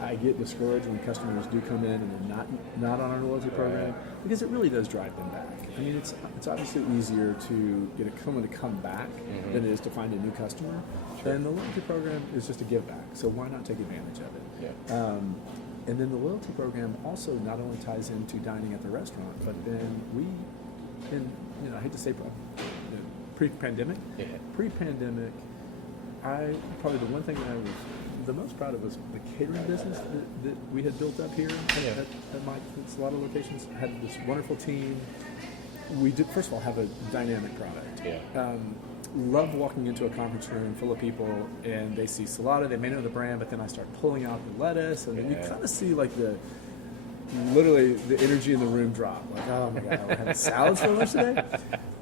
I get discouraged when customers do come in and they're not on our loyalty program because it really does drive them back. It's obviously easier to get someone to come back than it is to find a new customer. Sure. And the loyalty program is just a give back, so why not take advantage of it? Yeah. And then the loyalty program also not only ties into dining at the restaurant, but then I hate to say pre-pandemic. Yeah. Pre-pandemic, probably the one thing that I was the most proud of was the catering business that we had built up here at my Salata locations. Had this wonderful team. We did, first of all, have a dynamic product. Yeah. Love walking into a conference room full of people and they see Salata, they may know the brand, but then I start pulling out the lettuce and then you kind of see like literally the energy in the room drop. Like, oh my God, we're having salads for lunch today?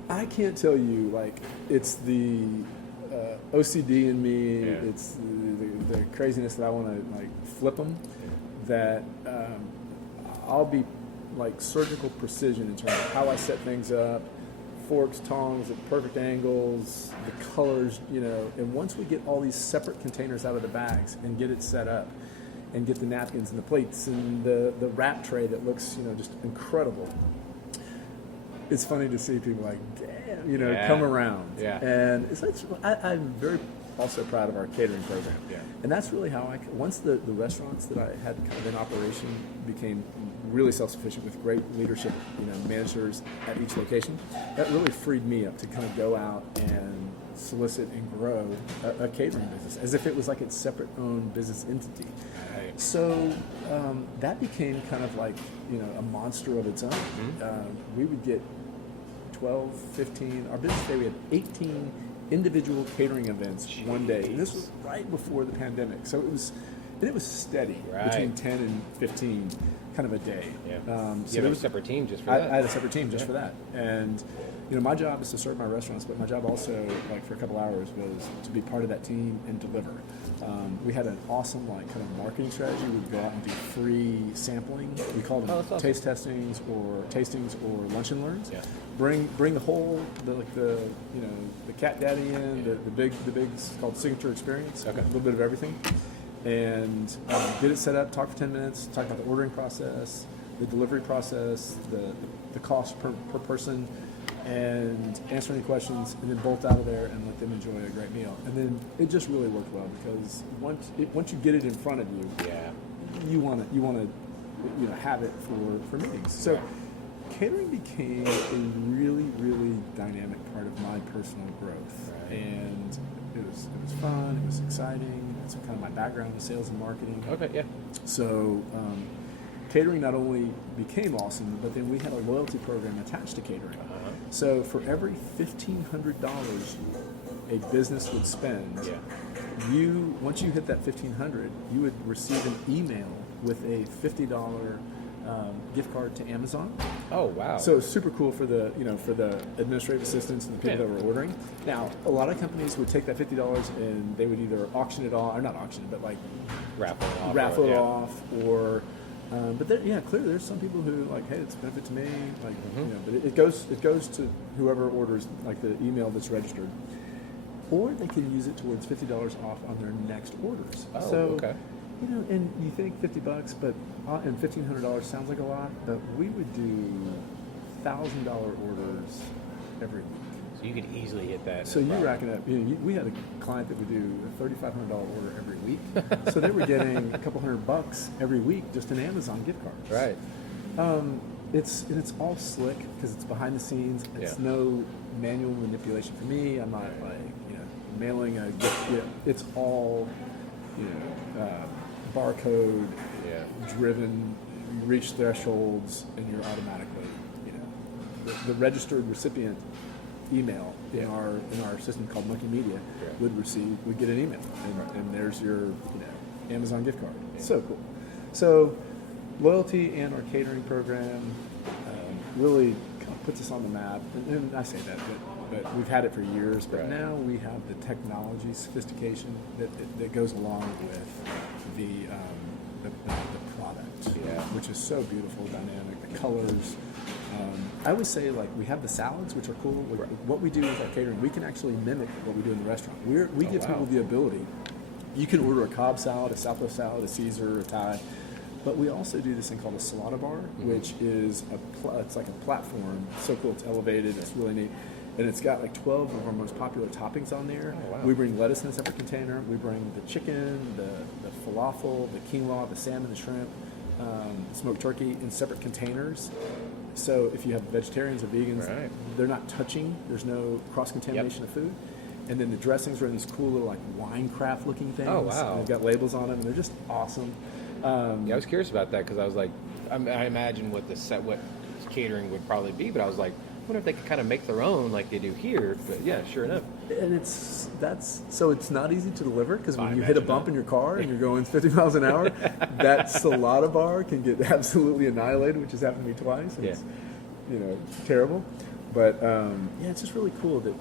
I can't tell you, like, it's the OCD in me, it's the craziness that I want to like flip them, that I'll be like surgical precision in terms of how I set things up, forks, tongs at perfect angles, the colors, and once we get all these separate containers out of the bags and get it set up and get the napkins and the plates and the wrap tray that looks, just incredible. It's funny to see people like, damn, come around. Yeah. And it's like, I'm very also proud of our catering program. Yeah. And that's really how once the restaurants that I had kind of in operation became really self-sufficient with great leadership, managers at each location, that really freed me up to kind of go out and solicit and grow a catering business as if it was like its separate own business entity. Right. So that became kind of like, a monster of its own. Mm-hmm. We would get 12, 15, our business day we had 18 individual catering events one day. And this was right before the pandemic. So it was steady between 10 and 15 kind of a day. Yeah. So you had a separate team just for that? I had a separate team just for that. And my job is to serve my restaurants, but my job also, like for a couple hours, was to be part of that team and deliver. We had an awesome kind of marketing strategy. We'd go out and do free sampling. We call them awesome. taste testings or lunch and learns. Yeah. Bring the whole the cat daddy in, the big it's called signature experience. Okay. A little bit of everything. And get it set up, talk for 10 minutes, talk about the ordering process, the delivery process, the cost per person, and answer any questions, and then bolt out of there and let them enjoy a great meal. And then it just really worked well because once you get it in front of you, you want to have it for meetings. So catering became a really, really dynamic part of my personal growth, and it was fun. It was exciting. That's kind of my background in sales and marketing. Okay, yeah. So catering not only became awesome, but then we had a loyalty program attached to catering. So for every $1,500 a business would spend, once you hit that $1,500, you would receive an email with a $50 gift card to Amazon. Oh, wow. So it's super cool for the administrative assistants and the people that were ordering. Now, a lot of companies would take that $50 and they would either auction it off, or not auction it, but like raffle it off, or but clearly there's some people who like, hey, it's a benefit to me, like but it goes to whoever orders, like the email that's registered, or they can use it towards $50 off on their next orders. Oh, so, okay. And you think $50, but and $1,500 sounds like a lot, but we would do $1,000 orders every week. So you could easily hit that. So you rack it up. We had a client that would do a $3,500 order every week. So they were getting a couple $100 every week just in Amazon gift cards. Right. It's all slick because it's behind the scenes. It's no manual manipulation for me. I'm not mailing a gift. It's all barcode driven. You reach thresholds and you're automatically the registered recipient email in our system called Monkey Media would get an email and there's your Amazon gift card. So cool. So loyalty and our catering program really kind of puts us on the map. And I say that, but we've had it for years. But now we have the technology sophistication that goes along with the product, which is so beautiful, dynamic. The colors. I always say, like, we have the salads, which are cool. What we do with our catering, we can actually mimic what we do in the restaurant. We give people the ability. You can order a Cobb salad, a Southwest salad, a Caesar, a Thai, but we also do this thing called a Salata bar, which is it's like a platform. It's so cool. It's elevated. It's really neat. And it's got like 12 of our most popular toppings on there. Oh, wow. We bring lettuce in a separate container. We bring the chicken, the falafel, the quinoa, the salmon, the shrimp, smoked turkey in separate containers. So if you have vegetarians or vegans, they're not touching. There's no cross-contamination of food. And then the dressings are in these cool little like wine craft looking things. Oh, wow. And they've got labels on them, and they're just awesome. I was curious about that because I was like, I imagine what catering would probably be, but I was like, I wonder if they could kind of make their own like they do here. But yeah, sure enough. And it's not easy to deliver because when you hit a bump in your car and you're going 50 miles an hour, that Salata bar can get absolutely annihilated, which has happened to me twice. And it's, terrible. But it's just really cool that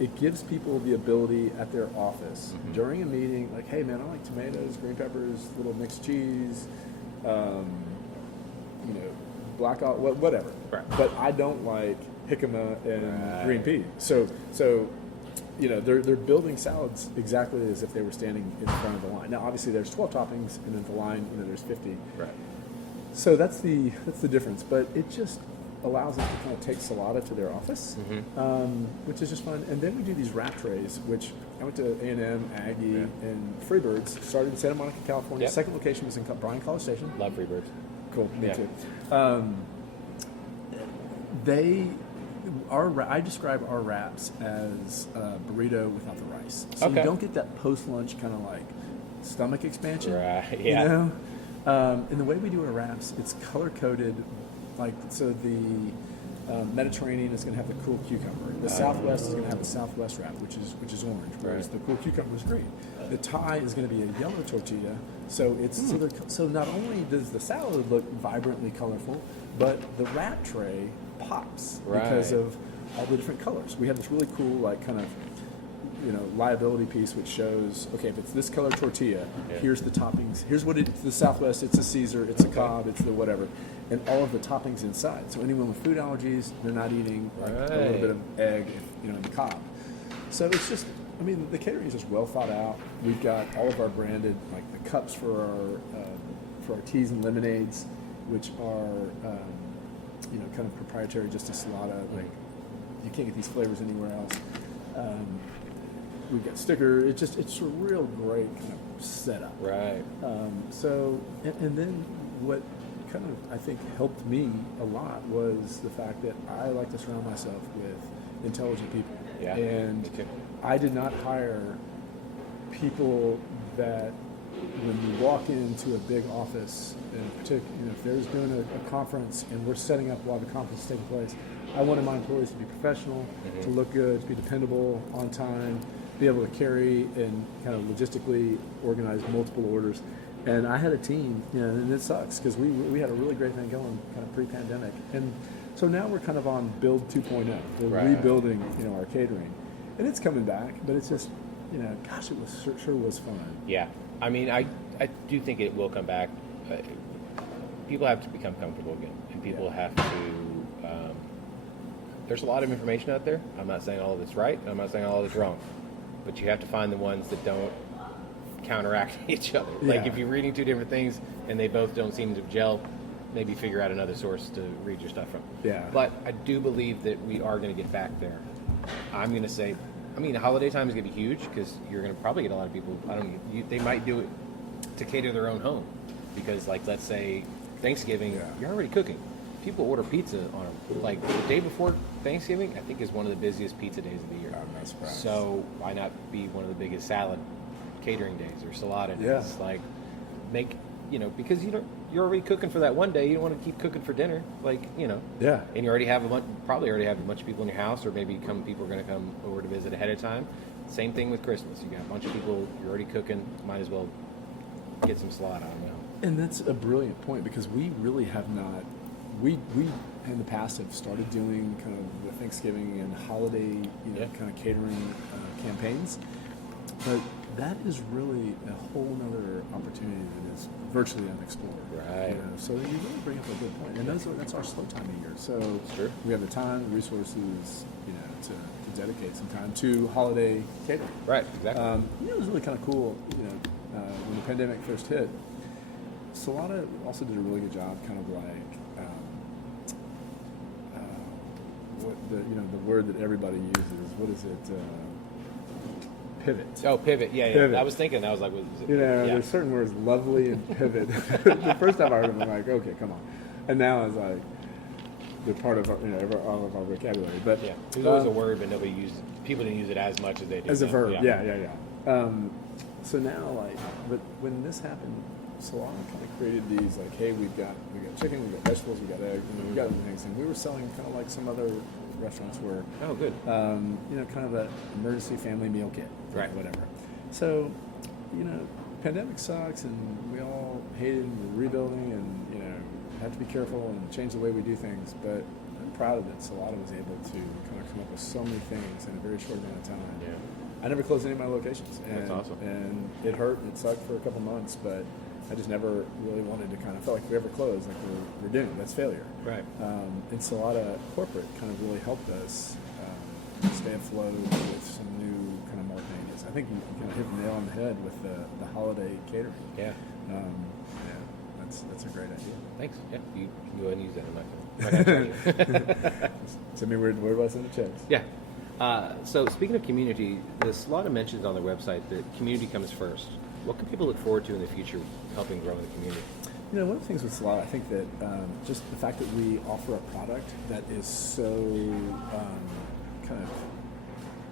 it gives people the ability at their office during a meeting, like, hey man, I like tomatoes, green peppers, little mixed cheese, black olive, whatever. Right. But I don't like jicama and green pea. So they're building salads exactly as if they were standing in front of the line. Now obviously there's 12 toppings, and then the line, there's 50. Right. So that's the difference. But it just allows them to kind of take Salata to their office, which is just fun. And then we do these wrap trays, which I went to A&M, Aggie, and Freebirds. Started in Santa Monica, California. Yep. Second location was in Bryan College Station. Love Freebirds. Cool, me too. I describe our wraps as a burrito without the rice. So you don't get that post-lunch kind of like stomach expansion. Right, yeah. And the way we do our wraps, it's color-coded. Like, so the Mediterranean is going to have the cool cucumber. The Southwest is going to have the Southwest wrap, which is orange, whereas the cool cucumber is green. The Thai is going to be a yellow tortilla. So so not only does the salad look vibrantly colorful, but the wrap tray pops because of all the different colors. We have this really cool, like, kind of liability piece which shows, okay, if it's this color tortilla, here's the toppings. Here's what it's the Southwest. It's a Caesar. It's a Cobb. It's the whatever, and all of the toppings inside. So anyone with food allergies, they're not eating like a little bit of egg, in the Cobb. So it's just, the catering is just well thought out. We've got all of our branded, like the cups for our teas and lemonades, which are kind of proprietary just to Salata. Like, you can't get these flavors anywhere else. We've got sticker. It's a real great kind of setup. Right. And then what kind of I think helped me a lot was the fact that I like to surround myself with intelligent people. Yeah. And I did not hire people that when you walk into a big office, in particular, if there's doing a conference and we're setting up while the conference is taking place, I wanted my employees to be professional, to look good, to be dependable, on time, be able to carry and kind of logistically organize multiple orders. And I had a team, and it sucks because we had a really great thing going kind of pre-pandemic. And so now we're kind of on build 2.0. We're rebuilding, our catering. And it's coming back, but it's just, gosh, it was sure was fun. Yeah. I mean, I do think it will come back. People have to become comfortable again, and people have to. There's a lot of information out there. I'm not saying all of it's right. I'm not saying all of it's wrong, but you have to find the ones that don't counteract each other. Like if you're reading two different things and they both don't seem to gel, maybe figure out another source to read your stuff from. Yeah. But I do believe that we are going to get back there. I'm going to say, the holiday time is going to be huge because you're going to probably get a lot of people. They might do it to cater their own home because, like, let's say Thanksgiving, you're already cooking. People order pizza on like the day before Thanksgiving. I think is one of the busiest pizza days of the year. I'm not surprised. So why not be one of the biggest salad catering days or Salata days? Like, make because you're already cooking for that one day. You don't want to keep cooking for dinner, Yeah. And you already have probably already have a bunch of people in your house, or maybe people are going to come over to visit ahead of time. Same thing with Christmas. You got a bunch of people. You're already cooking. Might as well get some Salata. I don't know. And that's a brilliant point because we really have not. We in the past have started doing kind of the Thanksgiving and holiday, kind of catering campaigns, but that is really a whole other opportunity that is virtually unexplored. Right. So you really bring up a good point, and that's our slow time of year. So we have the time, the resources, to dedicate some time to holiday catering. Right. Exactly. It was really kind of cool. When the pandemic first hit, Salata also did a really good job, kind of like what the word that everybody uses. What is it? Pivot. Oh, pivot. Yeah. Pivot. I was thinking. I was like, what is it? There's certain words, lovely and pivot. The first time I heard them, I'm like, okay, come on. And now it's like they're part of all of our vocabulary. But there's always a word, but people didn't use it as much as they do as a now. verb. Yeah. So now, but when this happened, Salata kind of created these hey, we got chicken, we got vegetables, we got eggs, we got everything. And we were selling kind of like some other restaurants were. Oh, good. Kind of an emergency family meal kit, right? Whatever. So, pandemic sucks, and we all hated and we're rebuilding, and have to be careful and change the way we do things. But I'm proud of it. Salata was able to kind of come up with so many things in a very short amount of time. Yeah. I never closed any of my locations. And, that's awesome. And it hurt. It sucked for a couple months, but I just never really wanted to felt like if we ever closed, like we're doomed. That's failure. Right. And Salata corporate kind of really helped us stay afloat with some new kind of marketing. I think you kind of hit the nail on the head with the holiday catering. Yeah. That's a great idea. Thanks. Yeah. You go ahead and use that. I'm not going Send me where do I send the checks? Yeah. So speaking of community, there's a lot of mentions on their website that community comes first. What can people look forward to in the future helping grow the community? One of the things with Salata, I think that just the fact that we offer a product that is so kind of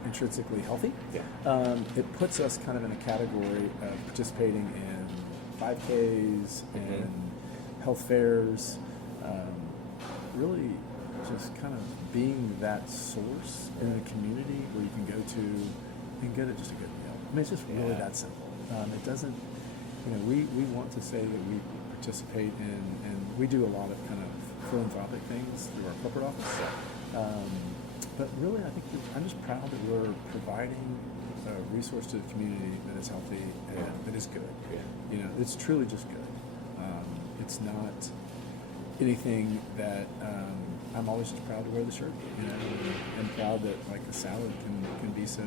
intrinsically healthy, it puts us kind of in a category of participating in 5Ks and health fairs, really just kind of being that source in the community where you can go to and get just a good meal. I mean, it's just really that simple. It doesn't, we want to say that we participate in, and we do a lot of kind of philanthropic things through our corporate office. But really, I think I'm just proud that we're providing a resource to the community that is healthy and that is good. Yeah. It's truly just good. It's not anything that I'm always just proud to wear the shirt, and proud that the salad can be so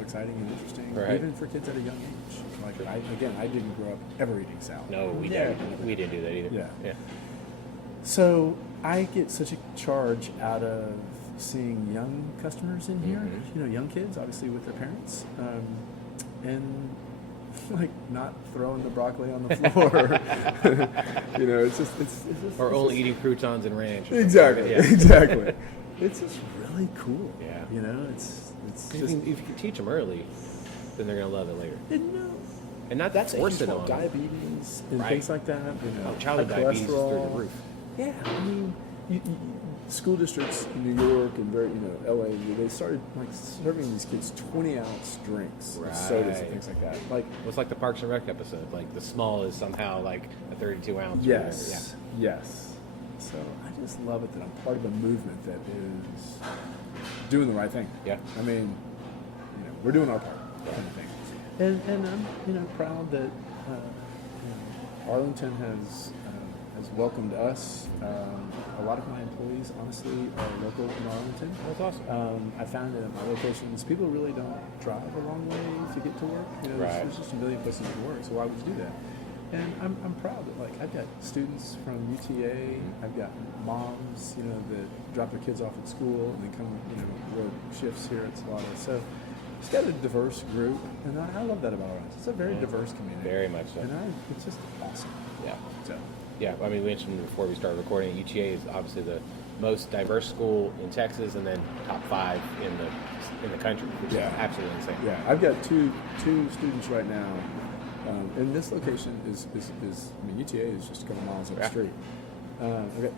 exciting and interesting, even for kids at a young age. I didn't grow up ever eating salad. No, we didn't. We didn't do that either. Yeah. So I get such a charge out of seeing young customers in here, young kids, obviously with their parents, and not throwing the broccoli on the floor. It's just or only eating croutons and ranch. Exactly. It's just really cool. Yeah. It's if just you can teach them early, then they're gonna love it later. And not that's force it on diabetes and things like that. Childhood diabetes is through the roof. Yeah, I mean, school districts in New York and LA, they started like serving these kids 20-ounce drinks, and sodas and things like that. Like It was like the Parks and Rec episode. Like the small is somehow like a 32 ounce. yes, yes. So I just love it that I'm part of a movement that is doing the right thing. Yeah. I mean, we're doing our part, kind of thing. And I'm proud that Arlington has welcomed us. A lot of my employees, honestly, are local in Arlington. That's awesome. I found that at my locations, people really don't drive a long way to get to work. There's just a million places to work, so why would you do that? And I'm proud that, like, I've got students from UTA, I've got moms, that drop their kids off at school and then come, work shifts here at Salata. So it's got a diverse group, and I love that about Arlington. It's a very diverse community. Very much so. And it's just awesome. Yeah. So. Yeah, I mean, we mentioned before we started recording, UTA is obviously the most diverse school in Texas, and then top 5 in the country, which is absolutely insane. Yeah, I've got two students right now, and this location is UTA is just a couple miles up the street. I've got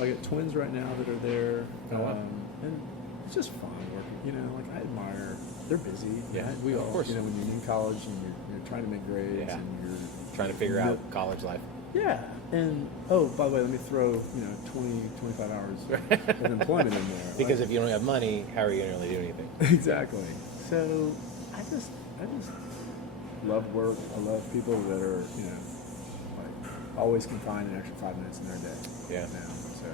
I got twins right now that are there, and it's just fun working. I admire. They're busy. Yeah, right? We all, of course. when you're in college and you're trying to make grades and you're trying to figure out college life. Yeah, and by the way, let me throw 20, 25 hours of employment in there. Because if you don't have money, how are you going to really do anything? Exactly. So I just love work. I love people that are like always can find an extra 5 minutes in their day. Yeah. So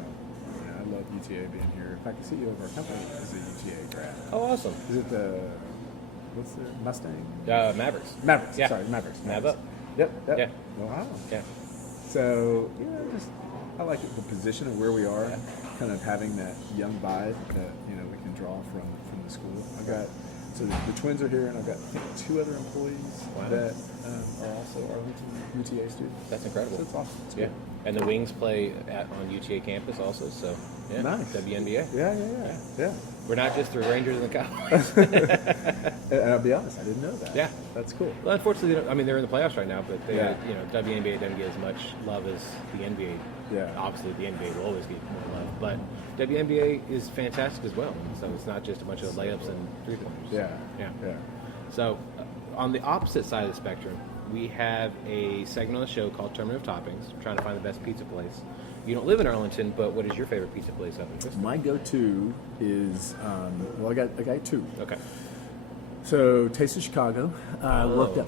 I love UTA being here. In fact, the CEO of our company is a UTA grad. Oh, awesome. Is it what's the Mustang? Mavericks. Mavericks. Yeah. Sorry, Mavericks. Mav up. Yep. Yeah. Wow. Yeah. So I like the position of where we are, kind of having that young vibe that we can draw from the school. So the twins are here, and I've got 2 other employees that are also Arlington UTA students. That's incredible. So it's awesome. It's Yeah. cool. And the Wings play on UTA campus also, so yeah. Nice. WNBA. Yeah. We're not just the Rangers and the Cowboys. And I'll be honest, I didn't know that. Yeah. That's cool. Well, unfortunately, they're in the playoffs right now, but Yeah. WNBA doesn't get as much love as the NBA. Yeah. Obviously, the NBA will always get more love, but WNBA is fantastic as well. So it's not just a bunch of layups and 3-pointers. Yeah. So on the opposite side of the spectrum, we have a segment on the show called Tournament of Toppings. We're trying to find the best pizza place. You don't live in Arlington, but what is your favorite pizza place up in Crystal? My go-to is I got 2. Okay. So, Taste of Chicago. I worked at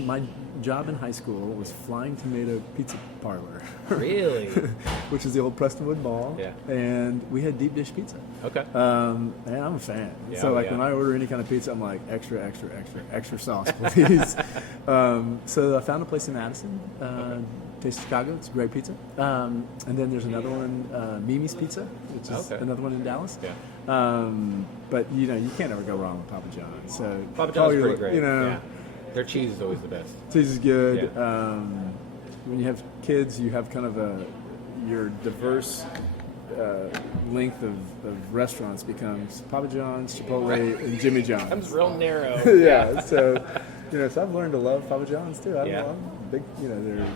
my job in high school was Flying Tomato Pizza Parlor. Really? Which is the old Prestonwood Mall. Yeah. And we had deep dish pizza. Okay. And I'm a fan. Yeah, So, when I order any kind of pizza, I'm like, extra sauce, please. So, I found a place in Madison. Taste of Chicago. It's great pizza. And then there's another one, Mimi's Pizza, which is another one in Dallas. Yeah. But you can't ever go wrong with Papa John's. So Papa John's is pretty great. Yeah. Their cheese is always the best. Cheese is good. Yeah. When you have kids, you have kind of your diverse length of restaurants becomes Papa John's, Chipotle, and Jimmy John's. Becomes real narrow. Yeah. So so I've learned to love Papa John's too. I'm big. They're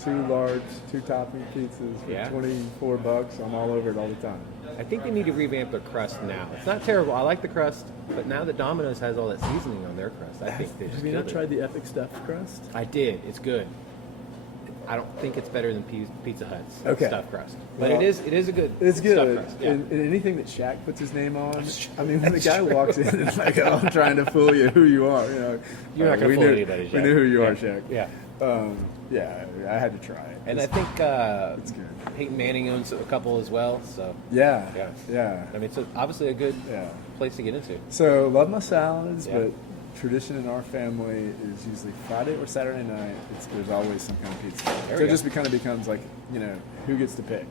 2 large, 2 topping pizzas for $24. I'm all over it all the time. I think they need to revamp their crust now. It's not terrible. I like the crust, but now that Domino's has all that seasoning on their crust, I think they just Have you not tried the Epic Stuffed Crust? I did. It's good. I don't think it's better than Pizza Hut's stuffed crust, but Well, it is a good. It's stuffed good. crust. Yeah. And anything that Shaq puts his name on, I mean, when the guy walks in and like, oh, I'm trying to fool you, who you are. You're not going to fool anybody, Shaq. We knew who you are, Shaq. Yeah. I had to try it. And I think it's good. Peyton Manning owns a couple as well, so Yeah. I mean, it's obviously a good Yeah. place to get into. So love my salads, Yeah. but tradition in our family is usually Friday or Saturday night. There's always some kind of pizza. There So we it just go. kind of becomes like who gets to pick,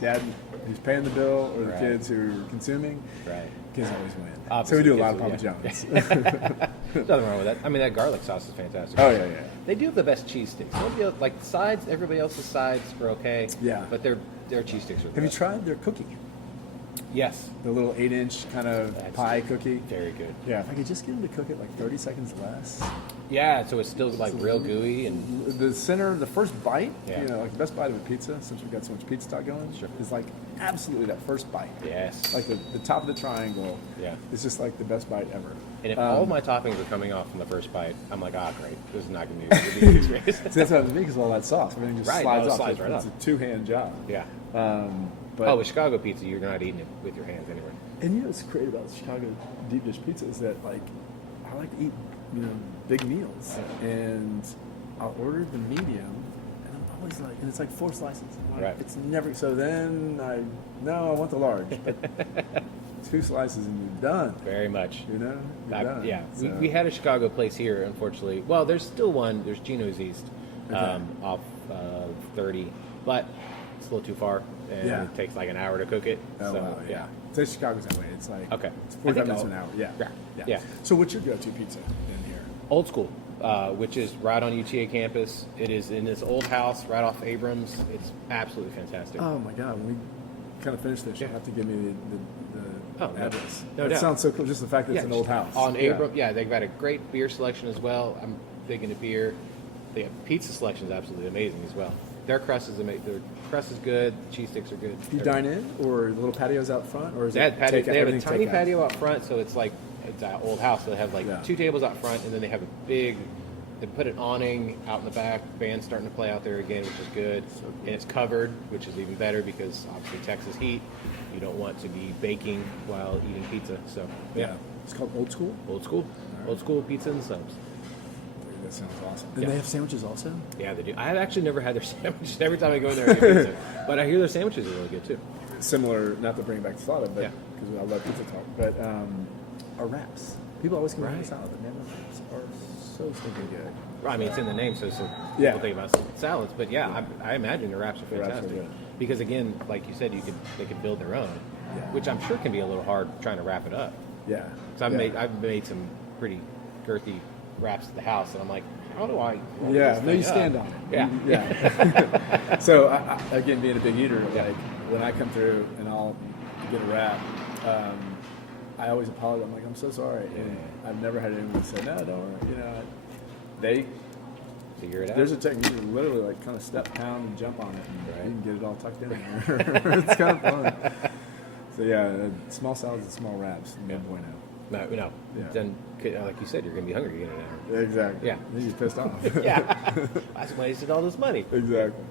dad who's paying the bill or the Right. kids who are consuming. Right. Kids always win. Obviously, so we do a kids lot of will, Papa John's. There's nothing wrong with that. I mean, that garlic sauce is fantastic. Oh, yeah. They do have the best cheese sticks. Like the sides, everybody else's sides are okay. Yeah. But their cheese sticks are the Have you best. tried their cookie? Yes. The little 8-inch kind of pie cookie. Very good. Yeah, if I could just get them to cook it like 30 seconds less. Yeah, so it's still like real gooey and The center, the first bite, Yeah. you know, like the best bite of a pizza, since we've got so much pizza stock going, is like absolutely that first bite. yes. Like the top of the triangle Yeah. is just like the best bite ever. And if all my toppings are coming off from the first bite, I'm like, great. This is not going to be a good experience. See, that's what happens to me because all that sauce, everything just Right, slides no, it off. slides right It's off. a two-hand job. Yeah. But With Chicago pizza, you're not eating it with your hands anyway. and you know what's great about Chicago deep dish pizza is that like I like to eat, you know, big meals, and I'll order the medium, and I'm always like, and it's like 4 slices. I'm like, Right. It's never. So then I want the large, but 2 slices and you're done. Very much. You know, you're done. Yeah. So, We had a Chicago place here, unfortunately. Well, there's still one. There's Gino's East off 30, but it's a little too far, and Yeah. it takes like an hour to cook it. Oh, so, wow, yeah. So Chicago's that way. It's like Okay. it's I 45 think minutes I'll- to an hour. Yeah. Yeah. So what's your go-to pizza in here? Old School, which is right on UTA campus. It is in this old house right off Abrams. It's absolutely fantastic. Oh my God! When we kind of finish this, you'll have to give me the Oh, no- address. no It doubt. sounds so cool. Just the fact that it's an old house. On Yeah. Abrams, yeah, they've got a great beer selection as well. I'm big into beer. They have pizza selection is absolutely amazing as well. Their crust is amazing. Their crust is good. Cheese sticks are good. You dine in, or the little patios out front, or is They, it had patio, takeout? they have a Everything's tiny takeout? patio out front, so it's like it's an old house. So they have like Yeah. 2 tables out front, and then they have a big. They put an awning out in the back. Band's starting to play out there again, which is good. And it's covered, which is even better because obviously Texas heat. You don't want to be baking while eating pizza. So Yeah. It's called Old School. old school, old school pizza and subs. That sounds awesome. And Yeah. they have sandwiches also. Yeah, they do. I've actually never had their sandwiches. Every time I go in there, I get pizza. But I hear their sandwiches are really good too. Similar, not to bring it back to Salata, but Yeah. because I love pizza talk, but our wraps. People always come Right. around to salad, but man, the wraps are so stinking good. Well, I mean, it's in the name, so Yeah. people think about salads. But yeah, I imagine the wraps are The wraps are fantastic good. because again, like you said, they could build their own, Yeah. which I'm sure can be a little hard trying to wrap it up. Yeah. So Yeah. I've made some pretty girthy wraps at the house, and I'm like, how do I? roll Yeah, this no, you thing stand up? on it. Yeah, Yeah. So, again, being a big eater, Yeah. like when I come through and I'll get a wrap, I always apologize. I'm like, I'm so sorry. And I've never had anyone say, no, don't worry. You know, they Figure it out. there's a technique you literally like kind of step, pound, and jump on it, and you can get it all tucked in there. It's kind of fun. So yeah, small salads and small wraps. No bueno. no. Yeah. Then, like you said, you're gonna be hungry again an hour. Exactly. Yeah. Then you're pissed off. Yeah, that's why I wasted all this money. Exactly.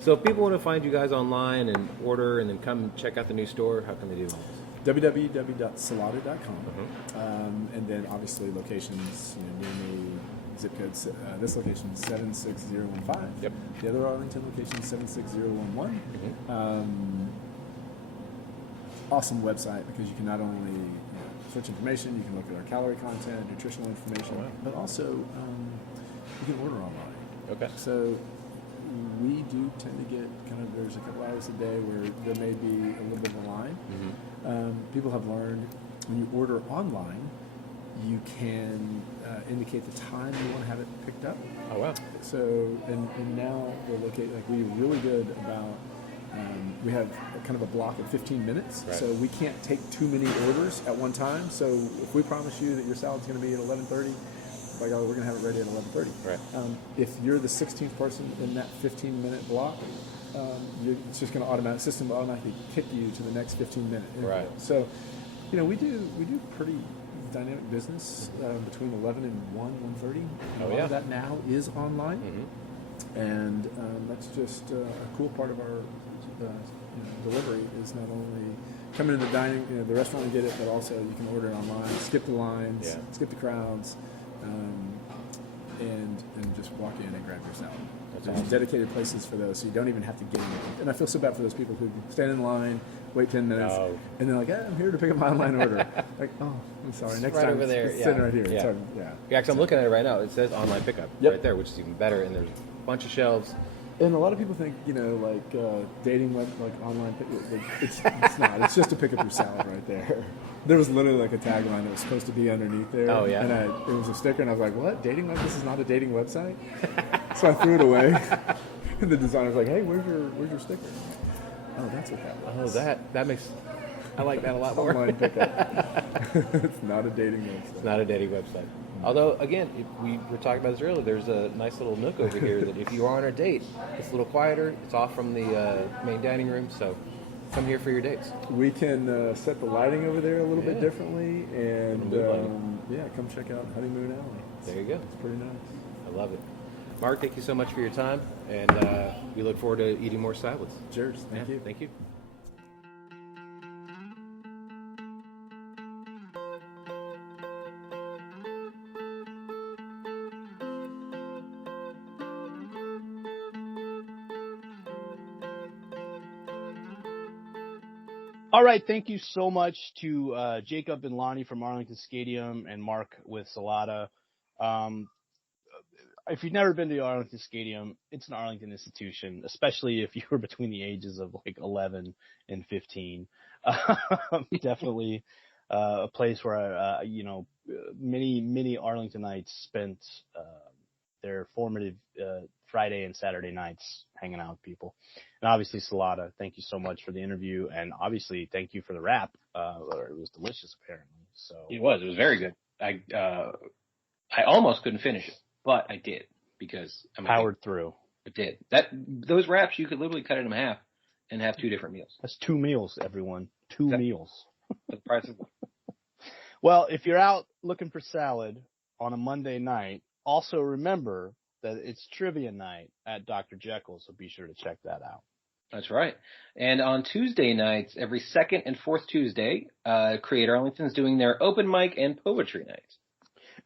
So if people want to find you guys online and order and then come check out the new store, how can they do that? www.salata.com. And then obviously locations, near me, zip codes. This location is 76015. Yep. The other Arlington location is 76011. Awesome website because you can not only search information, you can look at our calorie content, nutritional information, but also you can order online. Okay. So we do tend to get there's a couple hours a day where there may be a little bit of a line. People have learned when you order online, you can indicate the time you want to have it picked up. Oh wow. So, and now we're we're really good about, we have kind of a block of 15 minutes. Right. So we can't take too many orders at one time. So if we promise you that your salad's going to be at 11:30, by golly, we're going to have it ready at 11:30. Right. If you're the 16th person in that 15-minute block, it's just going to system will automatically kick you to the next 15-minute interval. Right. So, we do pretty dynamic business between 11 and 1:30. Oh, A lot yeah. of that now is online, and that's just a cool part of our delivery. Is not only coming in the the restaurant and get it, but also you can order it online, skip the lines, Yeah. skip the crowds, and just walk in and grab your salad. There's awesome. dedicated places for those, so you don't even have to get in. And I feel so bad for those people who stand in line, wait 10 minutes, Oh. and they're like, I'm here to pick up my online order. Like, oh, I'm sorry. It's Next right time, over there, it's yeah. sitting right here. Yeah. It's hard, yeah. Yeah, because I'm looking at it right now. It says online pickup Yep. right there, which is even better. And there's a bunch of shelves. And a lot of people think, dating web, online pick. It's not. It's just to pick up your salad right there. There was literally a tagline that was supposed to be underneath there. Oh, yeah? And it was a sticker, and I was like, what? Dating web? This is not a dating website? So I threw it away. And the designer's like, hey, where's your sticker? Oh, that's what that was. Oh, that makes. I like that a lot more. Online pickup. It's not a dating website. It's not a dating website. Although, again, we were talking about this earlier, there's a nice little nook over here that if you are on a date, it's a little quieter. It's off from the main dining room, so come here for your dates. We can set the lighting over there a little bit Yeah. differently, and Mood lighting. come check out Honeymoon Alley. There you go. It's pretty nice. I love it. Mark, thank you so much for your time, and we look forward to eating more salads. Cheers. Thank you. Thank you. All right, thank you so much to Jacob and Lonny from Arlington Skatium and Mark with Salata. If you've never been to the Arlington Skatium, it's an Arlington institution, especially if you were between the ages of like 11 and 15. Definitely a place where, many Arlingtonites spent their formative Friday and Saturday nights hanging out with people. And obviously, Salata, thank you so much for the interview. And obviously, thank you for the wrap. It was delicious, apparently. So It was very good. I almost couldn't finish it, but I did because I'm powered through. I did. Those wraps, you could literally cut it in half and have 2 different meals. That's 2 meals, everyone. 2 meals. For the price of one. Well, if you're out looking for salad on a Monday night, also remember that it's trivia night at Dr. Jekyll, so be sure to check that out. That's right. And on Tuesday nights, every second and fourth Tuesday, Create Arlington's doing their open mic and poetry nights.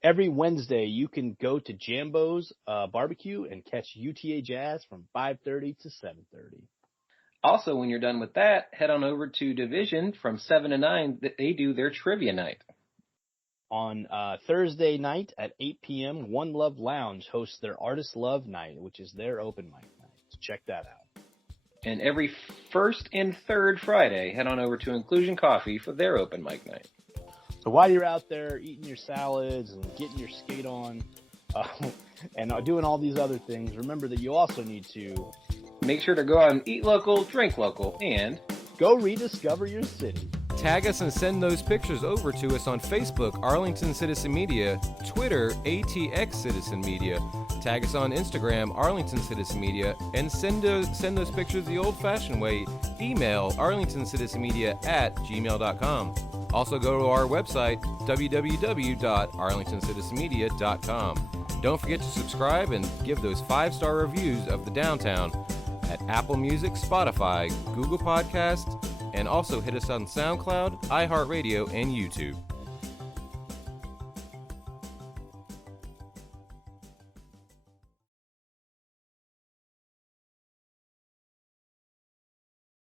Every Wednesday, you can go to Jambo's Barbecue and catch UTA Jazz from 5:30 to 7:30. Also, when you're done with that, head on over to Division from 7 to 9. They do their trivia night. On Thursday night at 8 p.m., One Love Lounge hosts their Artist Love Night, which is their open mic night. So check that out. And every first and third Friday, head on over to Inclusion Coffee for their open mic night. So while you're out there eating your salads and getting your skate on and doing all these other things, remember that you also need to make sure to go out and eat local, drink local, and go rediscover your city. Tag us and send those pictures over to us on Facebook, Arlington Citizen Media, Twitter, ATX Citizen Media. Tag us on Instagram, Arlington Citizen Media, and send those pictures the old-fashioned way. Email arlingtoncitizenmedia@gmail.com. Also go to our website, www.arlingtoncitizenmedia.com. Don't forget to subscribe and give those 5-star reviews of the downtown at Apple Music, Spotify, Google Podcasts, and also hit us on SoundCloud, iHeartRadio, and YouTube.